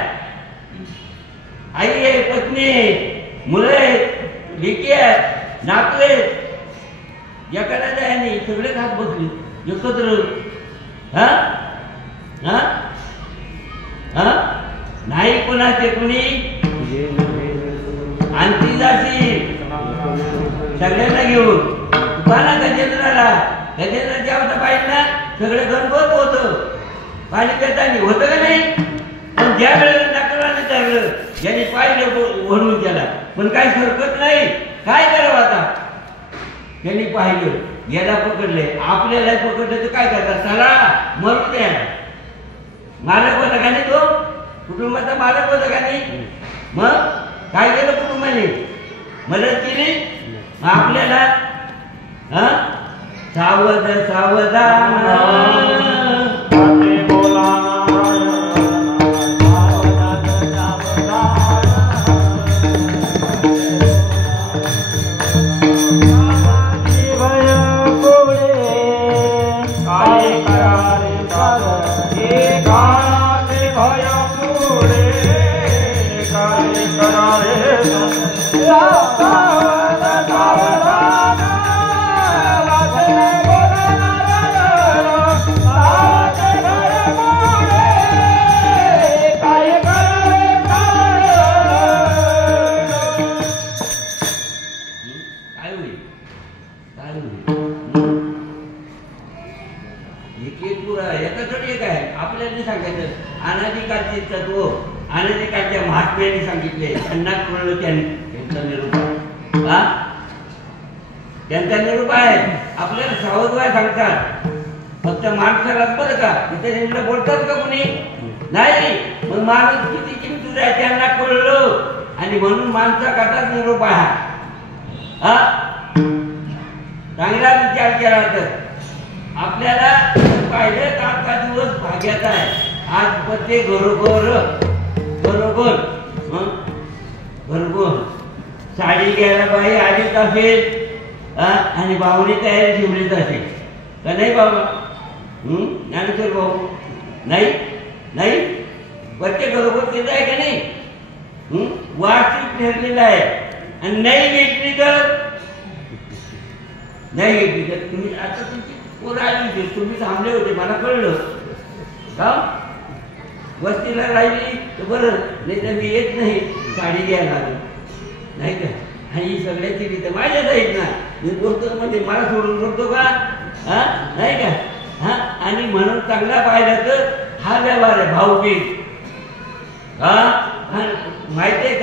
आई आहे, पत्नी आहे, मुलं आहेत, लेकी आहेत, नातू आहेत. एखाद्या आहे सगळे खात बसले एकत्र. नाही कोणाचे कुणी आणखी जाशील सगळ्यांना घेऊन. पाना गजेंद्राला जेवता पाहिजे ना सगळे गणगोत होत. पाणी पितानी होतं का नाही? पण ज्या वेळेला डॉक्टरांनी ठरलं ज्यांनी पाहिलं म्हणून त्याला पण काही सरकत नाही. काय करावं आता? त्यांनी पाहिलं याला पकडले, आपल्याला पकडलं तर काय करतात? चला मरू द्या. मालक होता का नाही तो? कुटुंबाचा मालक होता का नाही? मग काय केलं कुटुंबाने? मदत केली. आपल्याला सावध सावधान महात्म्याने सांगितले. त्यांना कळलं त्यांचा निरूप त्यांचा निरूप आहे. आपल्याला सावधवाय सांगतात फक्त माणसाला बरं का? तिथे बोलतात का कोणी? नाही. मग माणूस किती किमतीचा आहे त्यांना कळलं आणि म्हणून माणसा कथाच निरूप आहे. चांगला विचार केला तर आपल्याला पाहिजे का दिवस भाग्याचा आहे. आज पत्ते घरोघर बरोबर साडी घ्यायला बाई आलीच असेल आणि बावली तयारी ठेवलीच असेल का नाही बाबा? ज्ञानेश्वर भाऊ नाही प्रत्येक बरोबर तेच आहे का नाही? वार्षिक ठरलेला आहे आणि नाही घेतली तर तुम्ही आता तुमची पोरं आली होती, तुम्ही थांबले होते मला कळलं का? वस्तीला राहिली तर बरं, नाही तर मी येत नाही साडी घ्यायला नाही का? आणि सगळ्याची रीत माझ्याच आहेत ना. मी बोलतो म्हणजे मला सोडून करतो का? नाही का? आणि म्हणून चांगला पाहिला तर हा व्यवहार आहे भाऊबीज. माहितीये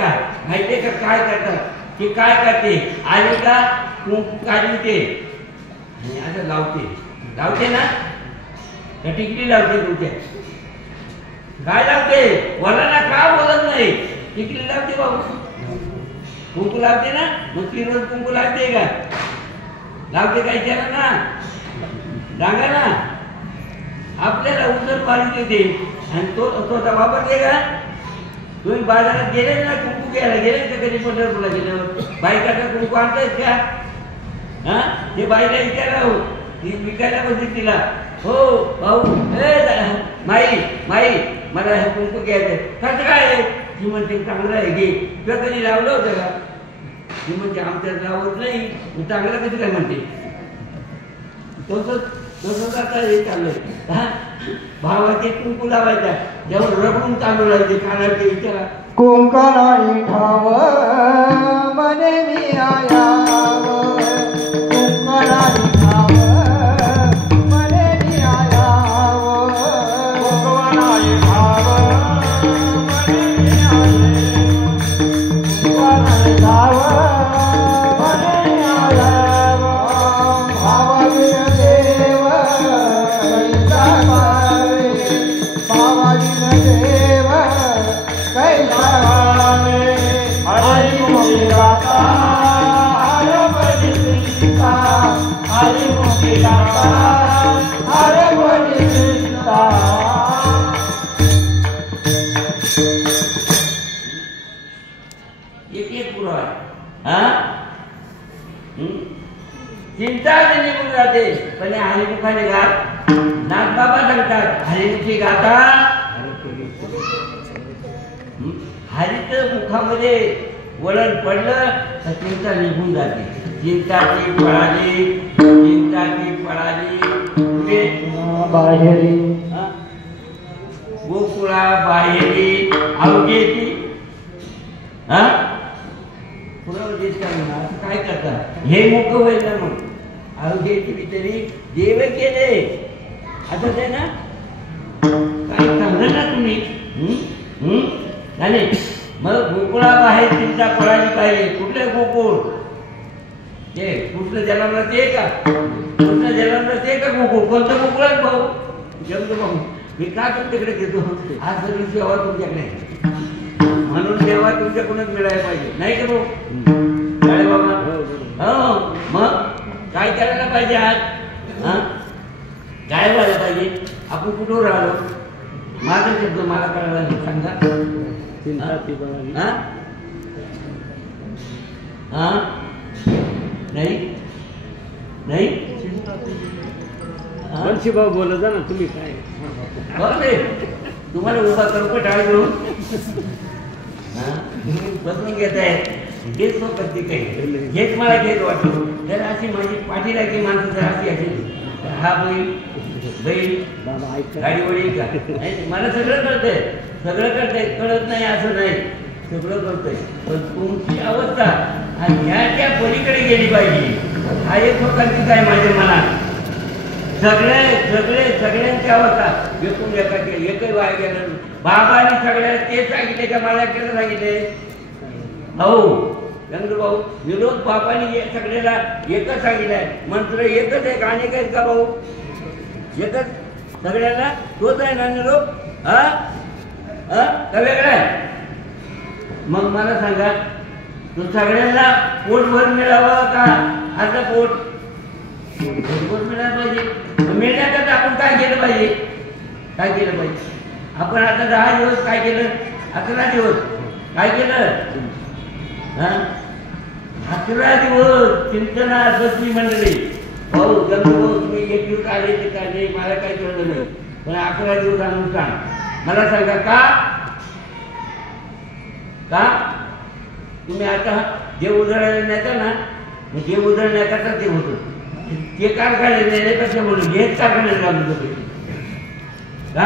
का काय करतात ते? काय करते? आले का काढते आणि आता लावते ना का टिकली लावते तुमच्या? काय लावते? वराला का बोलत नाही? टिकली लावते बाबू. कुंकू लावते ना? मग 3 रोज कुंकू लावते का? लावते काय त्याला ना? सांगा ना. आपल्याला उचल पाणी देते आणि तो स्वतः वापरते का? तुम्ही बाजारात गेले ना कुंकू घ्यायला गेले का कधी? पंढरपूरला गेल्यावर बायकाचा कुंकू आणतायच का? ते बाईला विचारा ती विकायला बसली तिला. हो भाऊ माई मला हे कुंकू घ्यायचं. कसं काय? ती म्हणते चांगलं आहे घे. तुला कधी लावलं होतं का? ती म्हणते आमच्यात लावत नाही. चांगलं कसं काय म्हणते? तसंच आता हे चाललंय. भावाचे कुंकू लावायचा जेव्हा रगडून चालू राहायचे कानाचे विचारा. कुंकणाई ठाव मने मी आयाव, कुंकणाई ठाव चिंता निघून जाते पण हरिमुखाने गात नागबाबा सांगतात हरिमुखी गाता हरीच मुखामध्ये वळण पडलं तर चिंता निघून जाते. चिंताची पळाली चिंताची पळाली बाहेरी गोकुळा बाहेरी अवघेची काय करतात हे मुख होईल ना मग अवघेची तरी देव केले आता ते ना काय सांगलं ना तुम्ही झाले. मग गोकुळा बाहेर चिंता पळाली पाहिजे. कुठले गोकुळ ते कृष्ण जन्मला ते का कृष्ण जन्मला ते का गोकुळ कोणतं गोकुळ आहे भाऊ जमतो भाऊ मी का तुमच्याकडे घेतो आज जरी सेवा तुमच्याकडे म्हणून सेवा तुमच्याकडूनच मिळायला पाहिजे नाही का भाऊ काय बाबा हो मग काय करायला पाहिजे आज काय व्हायला पाहिजे आपण कुठं राहिलो माझा शब्द मला करायला सांगा नाही नाही भाऊ बोलत जा ना तुम्ही काय तुम्हाला उभा करू टाळ घेऊन बदलून घेत आहे हेच मग प्रत्येक आहे हेच मला घेत वाटतो. तर अशी माझी पाठी लागली माणसं जर अशी असेल हा बैल गाडी वडील का नाही मला सगळं कळतंय कळत नाही असं नाही सगळं कळतंय पण तुमची अवस्था ह्याच्या पलीकडे गेली पाहिजे हा एक लोकांची काय माझ्या मनात सगळ्यांची अवस्था एकूण एकही वाय गेलं बाबांनी सगळ्या ते सांगितले का मला एकट्याला सांगितले हो चंद्र भाऊ विरोध बाबांनी सगळ्याला एकच सांगितलंय मंत्र एकच आहे का अनेक आहेत का भाऊ एकच सगळ्यांना तोच आहे ना निरोप का वेगळा आहे. मग मला सांगा तू सगळ्यांना पोटभर मिळावं का आता पोटभर मिळायला पाहिजे मिळण्याकरता आपण काय केलं पाहिजे आपण आता 10 दिवस काय केलं 11 दिवस काय केलं 11 दिवस चिंतनात बसली मंडळी भाऊ भाऊ तुम्ही 1 दिवस आले ते काढले मला काय कळलं नाही पण 11 दिवस आणून सांग मला सांगा का तुम्ही आता जे उजळायला नेता ना जे उजळण्याकरता ते होतं ते कारखाने नेण्यापेक्षा म्हणून हेच कारखाने लागू का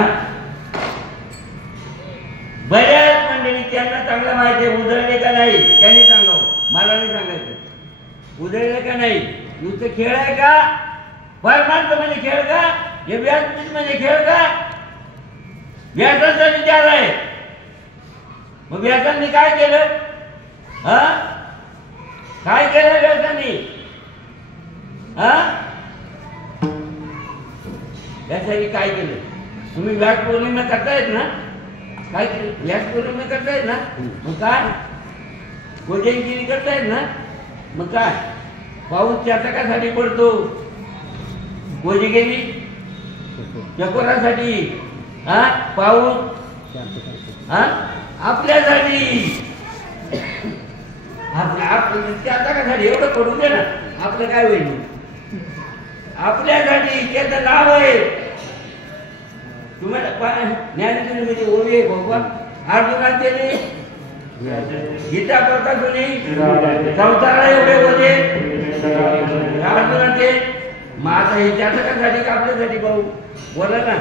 बऱ्याच मंडळी त्यांना चांगलं माहिती आहे उजळले का नाही त्यांनी सांगावं मला नाही सांगायचं उजळले का नाही नुसतं खेळ आहे का परमार्थ म्हणजे खेळ का हे व्यासपीठ म्हणजे खेळ का व्यासाचा विचार आहे. मग व्यासांनी काय केलं काय केलं व्यासांनी व्यासांनी काय केलं तुम्ही व्यास पौर्णिमा करतायत ना काय व्यास पौर्णिमा करतायत ना मग काय कोजनगिरी करतायत ना मग काय पाऊस चातकासाठी पडतो कोजगिरी चकोरासाठी पाऊस आपल्यासाठी चातकासाठी एवढं पडू दे ना आपलं काय होईल आपल्यासाठी त्याचं नाव आहे. तुम्हाला ज्ञानेश्वरीमध्ये ओवी आहे भगवान अर्जुनाचे गीता प्रकाशुनी संसारा एवढे होते अर्जुनाचे मग आता हे चातकासाठी का आपल्यासाठी भाऊ बोला ना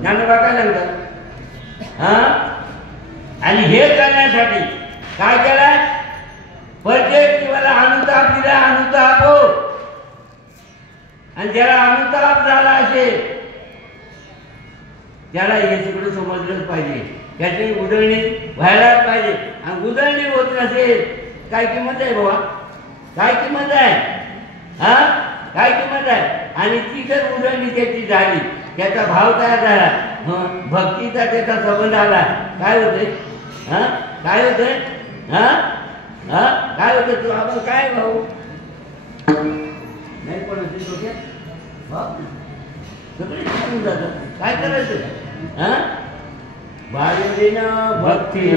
ज्ञानोबा काय सांगतात आणि हे करण्यासाठी काय केलाय प्रत्येक जीवाला अनुताप दिला अनुताप हो आणि ज्याला अनुताप झाला असेल त्याला हे सगळं समजलंच पाहिजे. त्याची उधळणी व्हायला पाहिजे. आणि उधळणी होत नसेल काय किंमत आहे बाबा? काय किंमत आहे? हा काय किंमत आहे? आणि ती जर उधळणी त्याची झाली, त्याचा भाव तयार झाला, भक्तीचा त्याचा संबंध आला, काय होतंय? हा काय होतंय? हा हा काय होतं? तू आपण काय भाऊ नाही पण होते डोक्यात सगळे सांगून जातं. काय करायचं? हा भावना भक्ती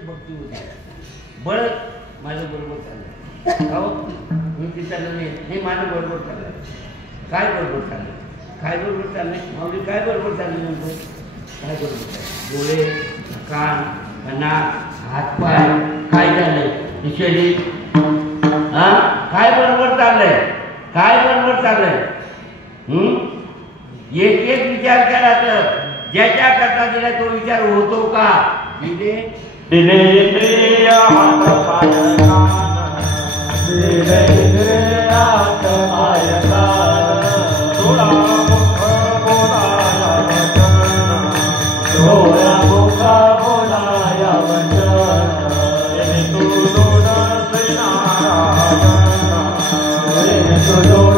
भक्ती होती. बळच माझ्या बरोबर चाललं. हो मी चाललं नाही माझ्या बरोबर चाललं. काय बरोबर चाललं? काय बरोबर चाललंय? माऊली काय बरोबर चाललं म्हणतो? काय बरोबर चाललं? डोळे, कान, नाक, हातपाय काय चाललंय? शरीर हा काय बरोबर चाललंय? काय बरोबर चाललंय? एक एक विचार करा तर ज्याच्या करता दिला तो विचार होतो का? दिले दिले हात पाय दिले हात पाय थोडा मुख बोलाया वचन थोडा मुख बोलाया वचन तू दोड नारायण तू दोड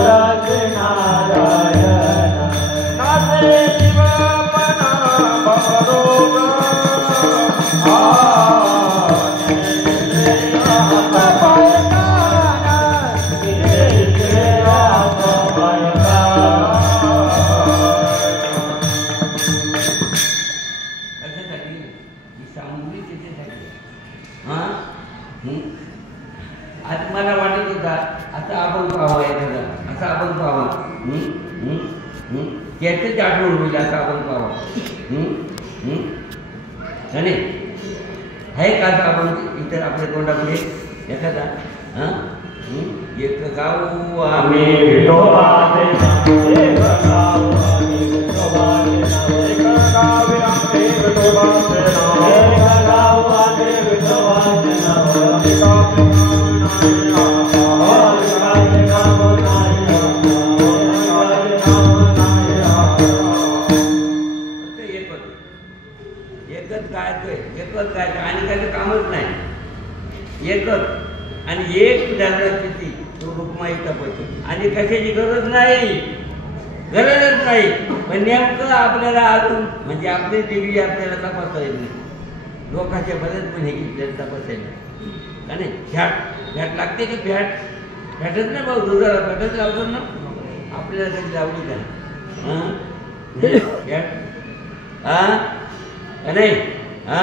नारायण नाचे जीवपना बरोबर आज मला वाटत होता असं आपण पाहावं एखादा असं आपण पाहावं त्याचंच आठवण होईल असं आपण पाहावं नाही आहे का असं आपण इतर आपल्या तोंडापुढे एखादा एक गाव आम्ही विठोबाचे एकच गायचं आणि काही कामच नाही. एकच आणि एक झालं किती तो रुक्माईचा पती आणि कशाची गरज नाही, गरजच नाही. पण नेमकं आपल्याला अजून म्हणजे आपली डिग्री आपल्याला तपासता येत नाही. लोकांच्या बरेच पण हे की तपासायला का नाही. फॅट लागते की फॅटच नाही भाऊ. दुधाला फॅटच लावतो ना आपल्याला कधी लावली का फॅट हा नाही. हा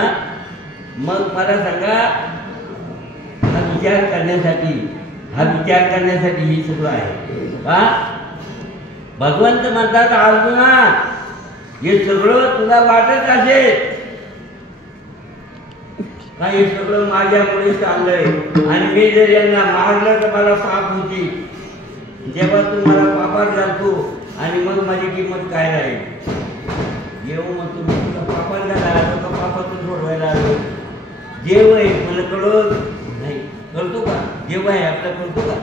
मग मला सांगा हा विचार करण्यासाठी ही सगळं आहे का? भगवंत म्हणतात अर्जुना हे सगळं तुला वाटत असेल का हे सगळं माझ्यामुळे चाललंय आणि मी जर यांना मारलं तर मला पाप होती. जेव्हा तू मला पापात घालतो आणि मग माझी किंमत काय राहील? जेव्हा मग तुम्ही तुला पापात घाला तर पापातून सोडवायला आलो. देव आहे मला कळत नाही. कळतो का? देव आहे आपला कळतो का?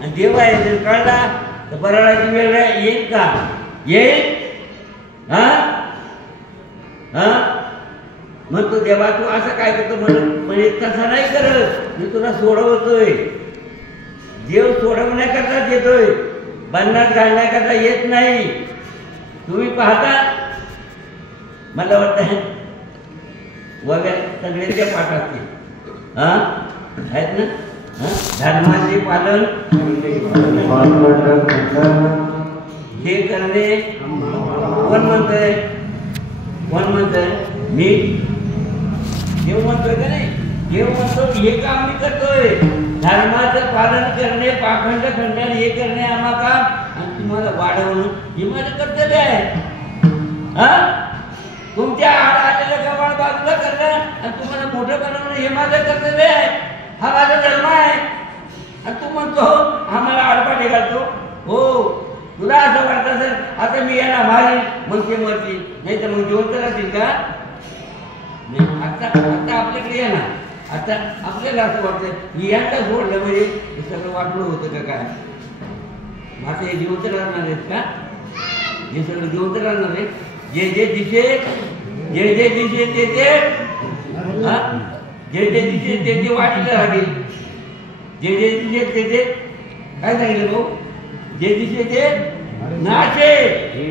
आणि देव आहे जर कळला तर बराळाची वेळ येईल का? येईल. हा हा मग तो देवा तू असं काय करतो म्हणजे तसं नाही करत. मी तुला सोडवतोय. देव सोडवण्याकरता येतोय, बंधनात घालण्याकरता येत नाही. तुम्ही पाहता मला वाटतं वगैरे सगळ्यांच्या पाठ असतील हा आहेत ना. धर्माचे पालन हे करणे कोण म्हणतंय? कोण म्हणतंय? मी. देव म्हणतोय का नाही? देव म्हणतो हे काम मी करतोय. धर्माचं पालन करणे, पाखंड खंडन हे करणे आम्हा काम आणि तुम्हाला वाढवणं हे माझं कर्तव्य आहे. हा तुमच्या आड आलेलं कपाळ बाजूला करणं आणि तुम्हाला मोठं बनवणं हे माझं कर्तव्य आहे. हा माझा धर्म आहे. आणि तू म्हणतो आम्हाला आडपाटे घालतो. हो, तुला असं वाटत असेल आता मी यांना मारीन मग ते मरतील, नाही तर मग जिवंत राहतील का? नाही. आता आता आपल्याकडे या ना. आता आपल्याला असं वाटतं यांना सोडलं म्हणजे हे सगळं वाटलं होतं का काय? आता हे जिवंत राहणार आहेत का? हे सगळं जिवंत राहणार आहे. जे जे दिसे ते जे दिसे ते वाटलं राहतील. जे दिसे ते काय सांगितलं भाऊ? जे दिसे ते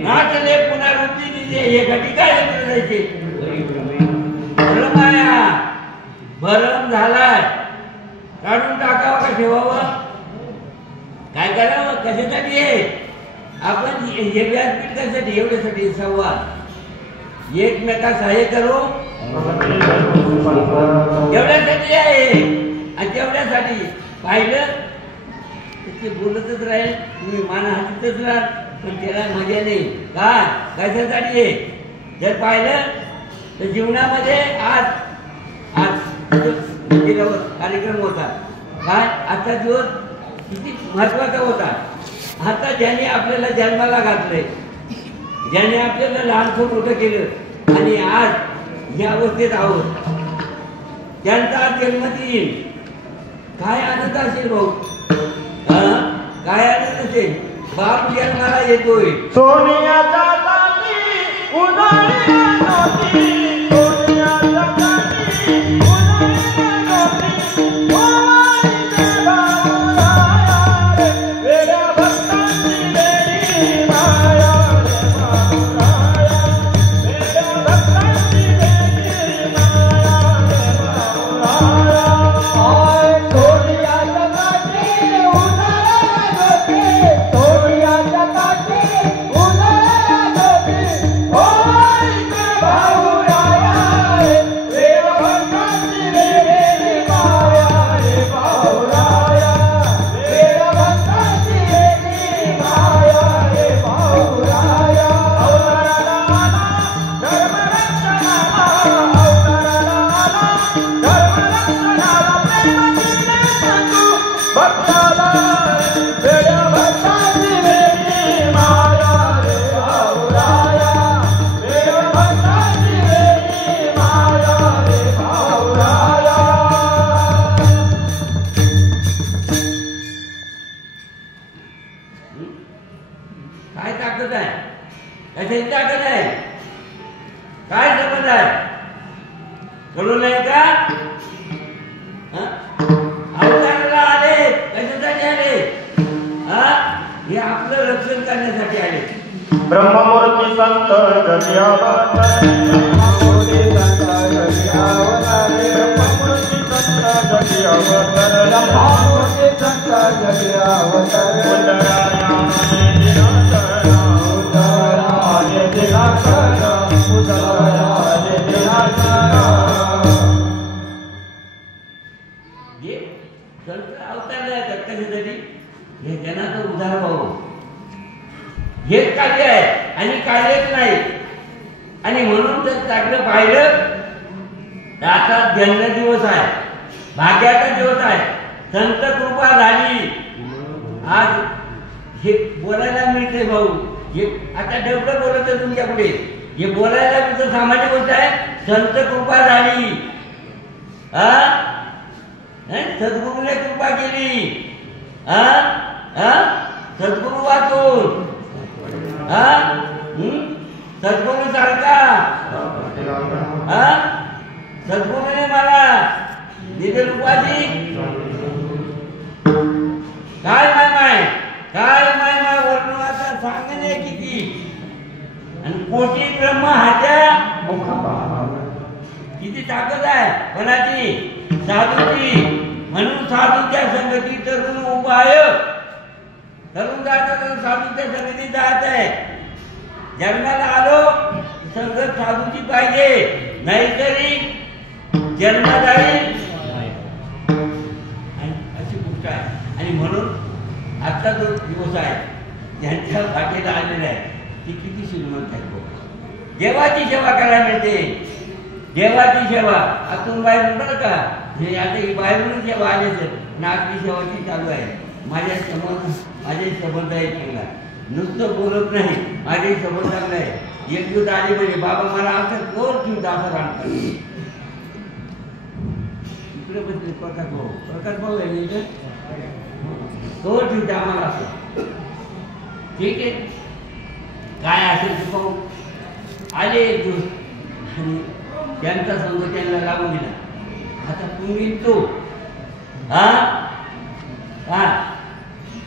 नाचले पुन्हा रुपी दिसे हे घटी काय जायचे. भरम झालाय, काढून टाकावं का ठेवावं? काय करावं? कशासाठी आहे आपण हे व्यासपीठ? कशासाठी? एवढ्यासाठी संवाद एकमेका सहाय्य करू एवढ्यासाठी आहे. आणि तेवढ्यासाठी पाहिलं ते बोलतच राहील, तुम्ही मानहानीतच राहाल, पण त्याला मजा नाही. काय कशासाठी आहे? जर पाहिलं तर जीवनामध्ये आज कार्यक्रम होता. काय आजचा दिवस किती महत्वाचा होता. आता ज्याने आपल्याला जन्माला घातलंय, ज्याने आपल्याला लहानपण मोठं केलं आणि आज या अवस्थेत आहोत, त्यांचा जन्मदिन काय आनंद असेल भाऊ? काय आनंद असेल? बाप जन्माला येतोय. सोनियाचा ताती उन्हाळी नव्हती, सोनियाचा ताती उन्हाळी नव्हती, ओवाळीचे बाबूराया रे, वेड्या भक्तांची वेडी माया रे बाबूराया, वेड्या भक्तांची वेडी माया रे बाबूराया. आय सोनियाचा ताती उन्हाळी नव्हती, सोनियाचा ताती उन्हाळी नव्हती, ओवाळीचे बाबूराया रे, वेड्या भक्तांची वेडी माया रे बाबूराया, वेड्या भक्तांची वेडी माया रे बाबूराया. अवताराला आला धर्मरक्षणाला, अवताराला आला धर्मरक्षणाला, प्रेम दिले तू भक्ताला, वेड्या भक्तांची वेडी माया रे बाबूराया, वेड्या भक्तांची वेडी माया रे बाबूराया. काय ताकद आहे? कशाची ताकद आहे? काय संबंध आहे? कळू नाही का? अवताराला आले कशासाठी आले? हे आपलं रक्षण करण्यासाठी आले. ब्रह्ममूर्ती संत जगी अवतारे, ब्रह्ममूर्ती संत जगी अवतारे, ब्रह्ममूर्ती संत जगी अवतारे, ब्रह्ममूर्ती संत जगी अवतारे. उदरायाने दिनाकरा, उदरायाने दिनाकरा. हे संत अवतारले आहेत कशासाठी? हे जनाचं उद्धार व्हावं, हेच कार्य आहे आणि कार्यच नाही. आणि म्हणून जर चांगलं पाहिलं तर आता जन्मदिवस आहे, भाग्याचा दिवस आहे. संत कृपा झाली. आज हे बोलायला मिळते भाऊ. हे आता डेवलप बोलत आहे तुमच्या पुढे. हे बोलायला मिळतं, सामान्य गोष्ट आहे. संत कृपा झाली. सद्गुरूने कृपा केली. सद्गुरू वाचून सद्गुरू सारखा सद्गुरूने मला दिले उपाधी. काय माय वर्णनाचा सांगणे किती. आणि कोटी ब्रह्म हात्या किती ताकद आहे कोणाची? साधूची. म्हणून साधूच्या संगती तरुण उपाय. तरुण जातात साधूच्या संगती जात आहे. जन्माला आलो संगत साधूची पाहिजे, नाहीतरी जन्म जाईल अशी गोष्ट आहे. आणि म्हणून आजचा जो दिवस आहे ज्यांच्या भाग्याला आलेला आहे ती किती श्रीमंत आहे. देवाची सेवा करायला मिळते. देवाची सेवा आतून बाहेरून बरं का. हे आता ही बाहेरून सेवा आली असेल नागरी सेवाची चालू आहे. माझे संबंध आहे केला, नुसतं बोलत नाही, माझे संबंध चांगले आहे. एक दिवस आले म्हणजे बाबा मला असं कोण ठेवता असं राहणार इकडे बसले प्रकाश भाऊ आहे तो ठेवता आम्हाला असं. ठीक आहे, काय असेल ते पाहू. आले एक दिवस आणि त्यांचा संघ त्यांना लागून दिला. आता तुम्ही तो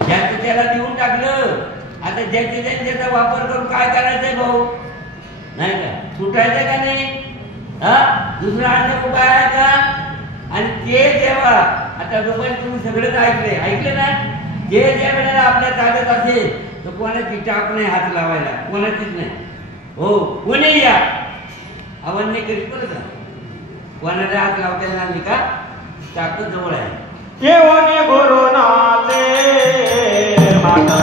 ज्याचं त्याला देऊन टाकलं. आता ज्याचे त्याचा वापर करून काय करायचंय भाऊ, नाही का सुटायचं का नाही? दुसरं अन्न कुठं आहे का? आणि ते जेव्हा आता जोपर्यंत तुम्ही सगळंच ऐकले ना, जे ज्या वेळेला आपल्या ताब्यात असेल तर कोणाची टाप नाही हात लावायला, कोणाचीच नाही. हो, कोणी या आव्हान नाही करीत बरं का. कोणाला हात लावता येणार नाही का? ताकद जवळ आहे. केवने गुरुनाथे माता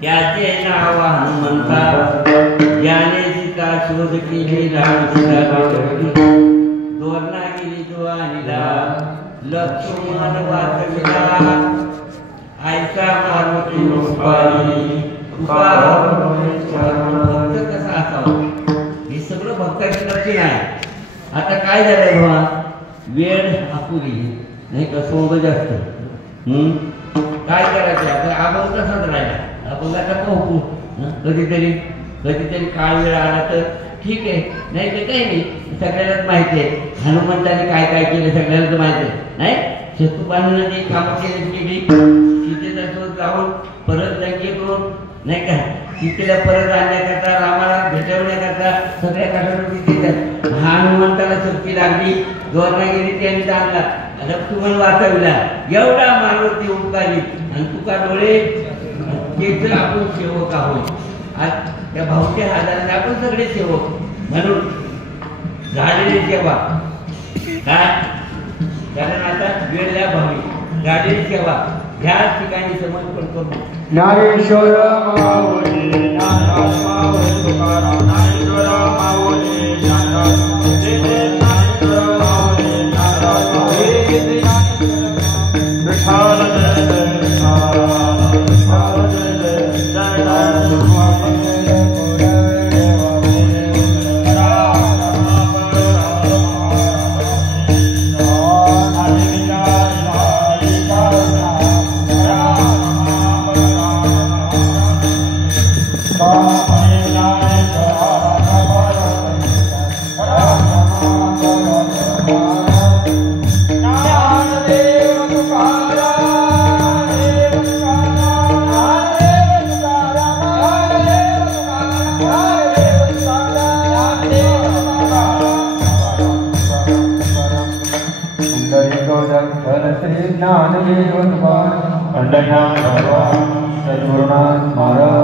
त्याचे नाव हनुमंता, ज्याने सीता शोध केली राम सीता दोरणा गेली तो आणला, लक्ष्मण वाचविला ऐसा पार्वती रूपाली. भक्त कसा असावा हे सगळं भक्ताचे लक्षण आहे. आता काय झालंय बाबा, वेळ अपुरी नाही का, सोंग जास्त. काय करायचं आता, अभंग तसाच राहिला. अभंगाचा पाहू कधीतरी काळ वेळ आला तर ठीक आहे, नाही तर काही नाही. सगळ्यालाच माहिती आहे हनुमंताने काय काय केलं, सगळ्यालाच माहिती आहे. नाही शत्रुपानं जे कामं केली, सीतेचा शोध लावून परत लंके करून नाही का सीतेला परत आणण्याकरता, रामाला भेटवण्याकरता सगळ्या काठावरती देतात. हनुमंताला शक्ती लागली, दोरणा गेली त्यांनी आणला, लक्ष्मण वाचविला. एवढा मानवती उपकारी आणि तुका डोळे ते आपण सेवक आहोत. आज त्या भाऊच्या हाताने आपण सगळे सेवक म्हणून झालेली सेवा काय, कारण आता वेळल्या भावी झालेली सेवा ह्या ठिकाणी समर्पण करू. ज्ञानेश्वर माऊली ज्ञानदास माऊली तुकाराम, ज्ञानेश्वर माऊली ज्ञानदास माऊली, ज्ञानेश्वर माऊली ज्ञानदास माऊली, विठ्ठल जय जय विठ्ठल, विठ्ठल जय जय जय जय वयोदक्षर श्री ज्ञानदेव भगवान खंडज्ञान भगवान सद्गुरुनाथ महाराज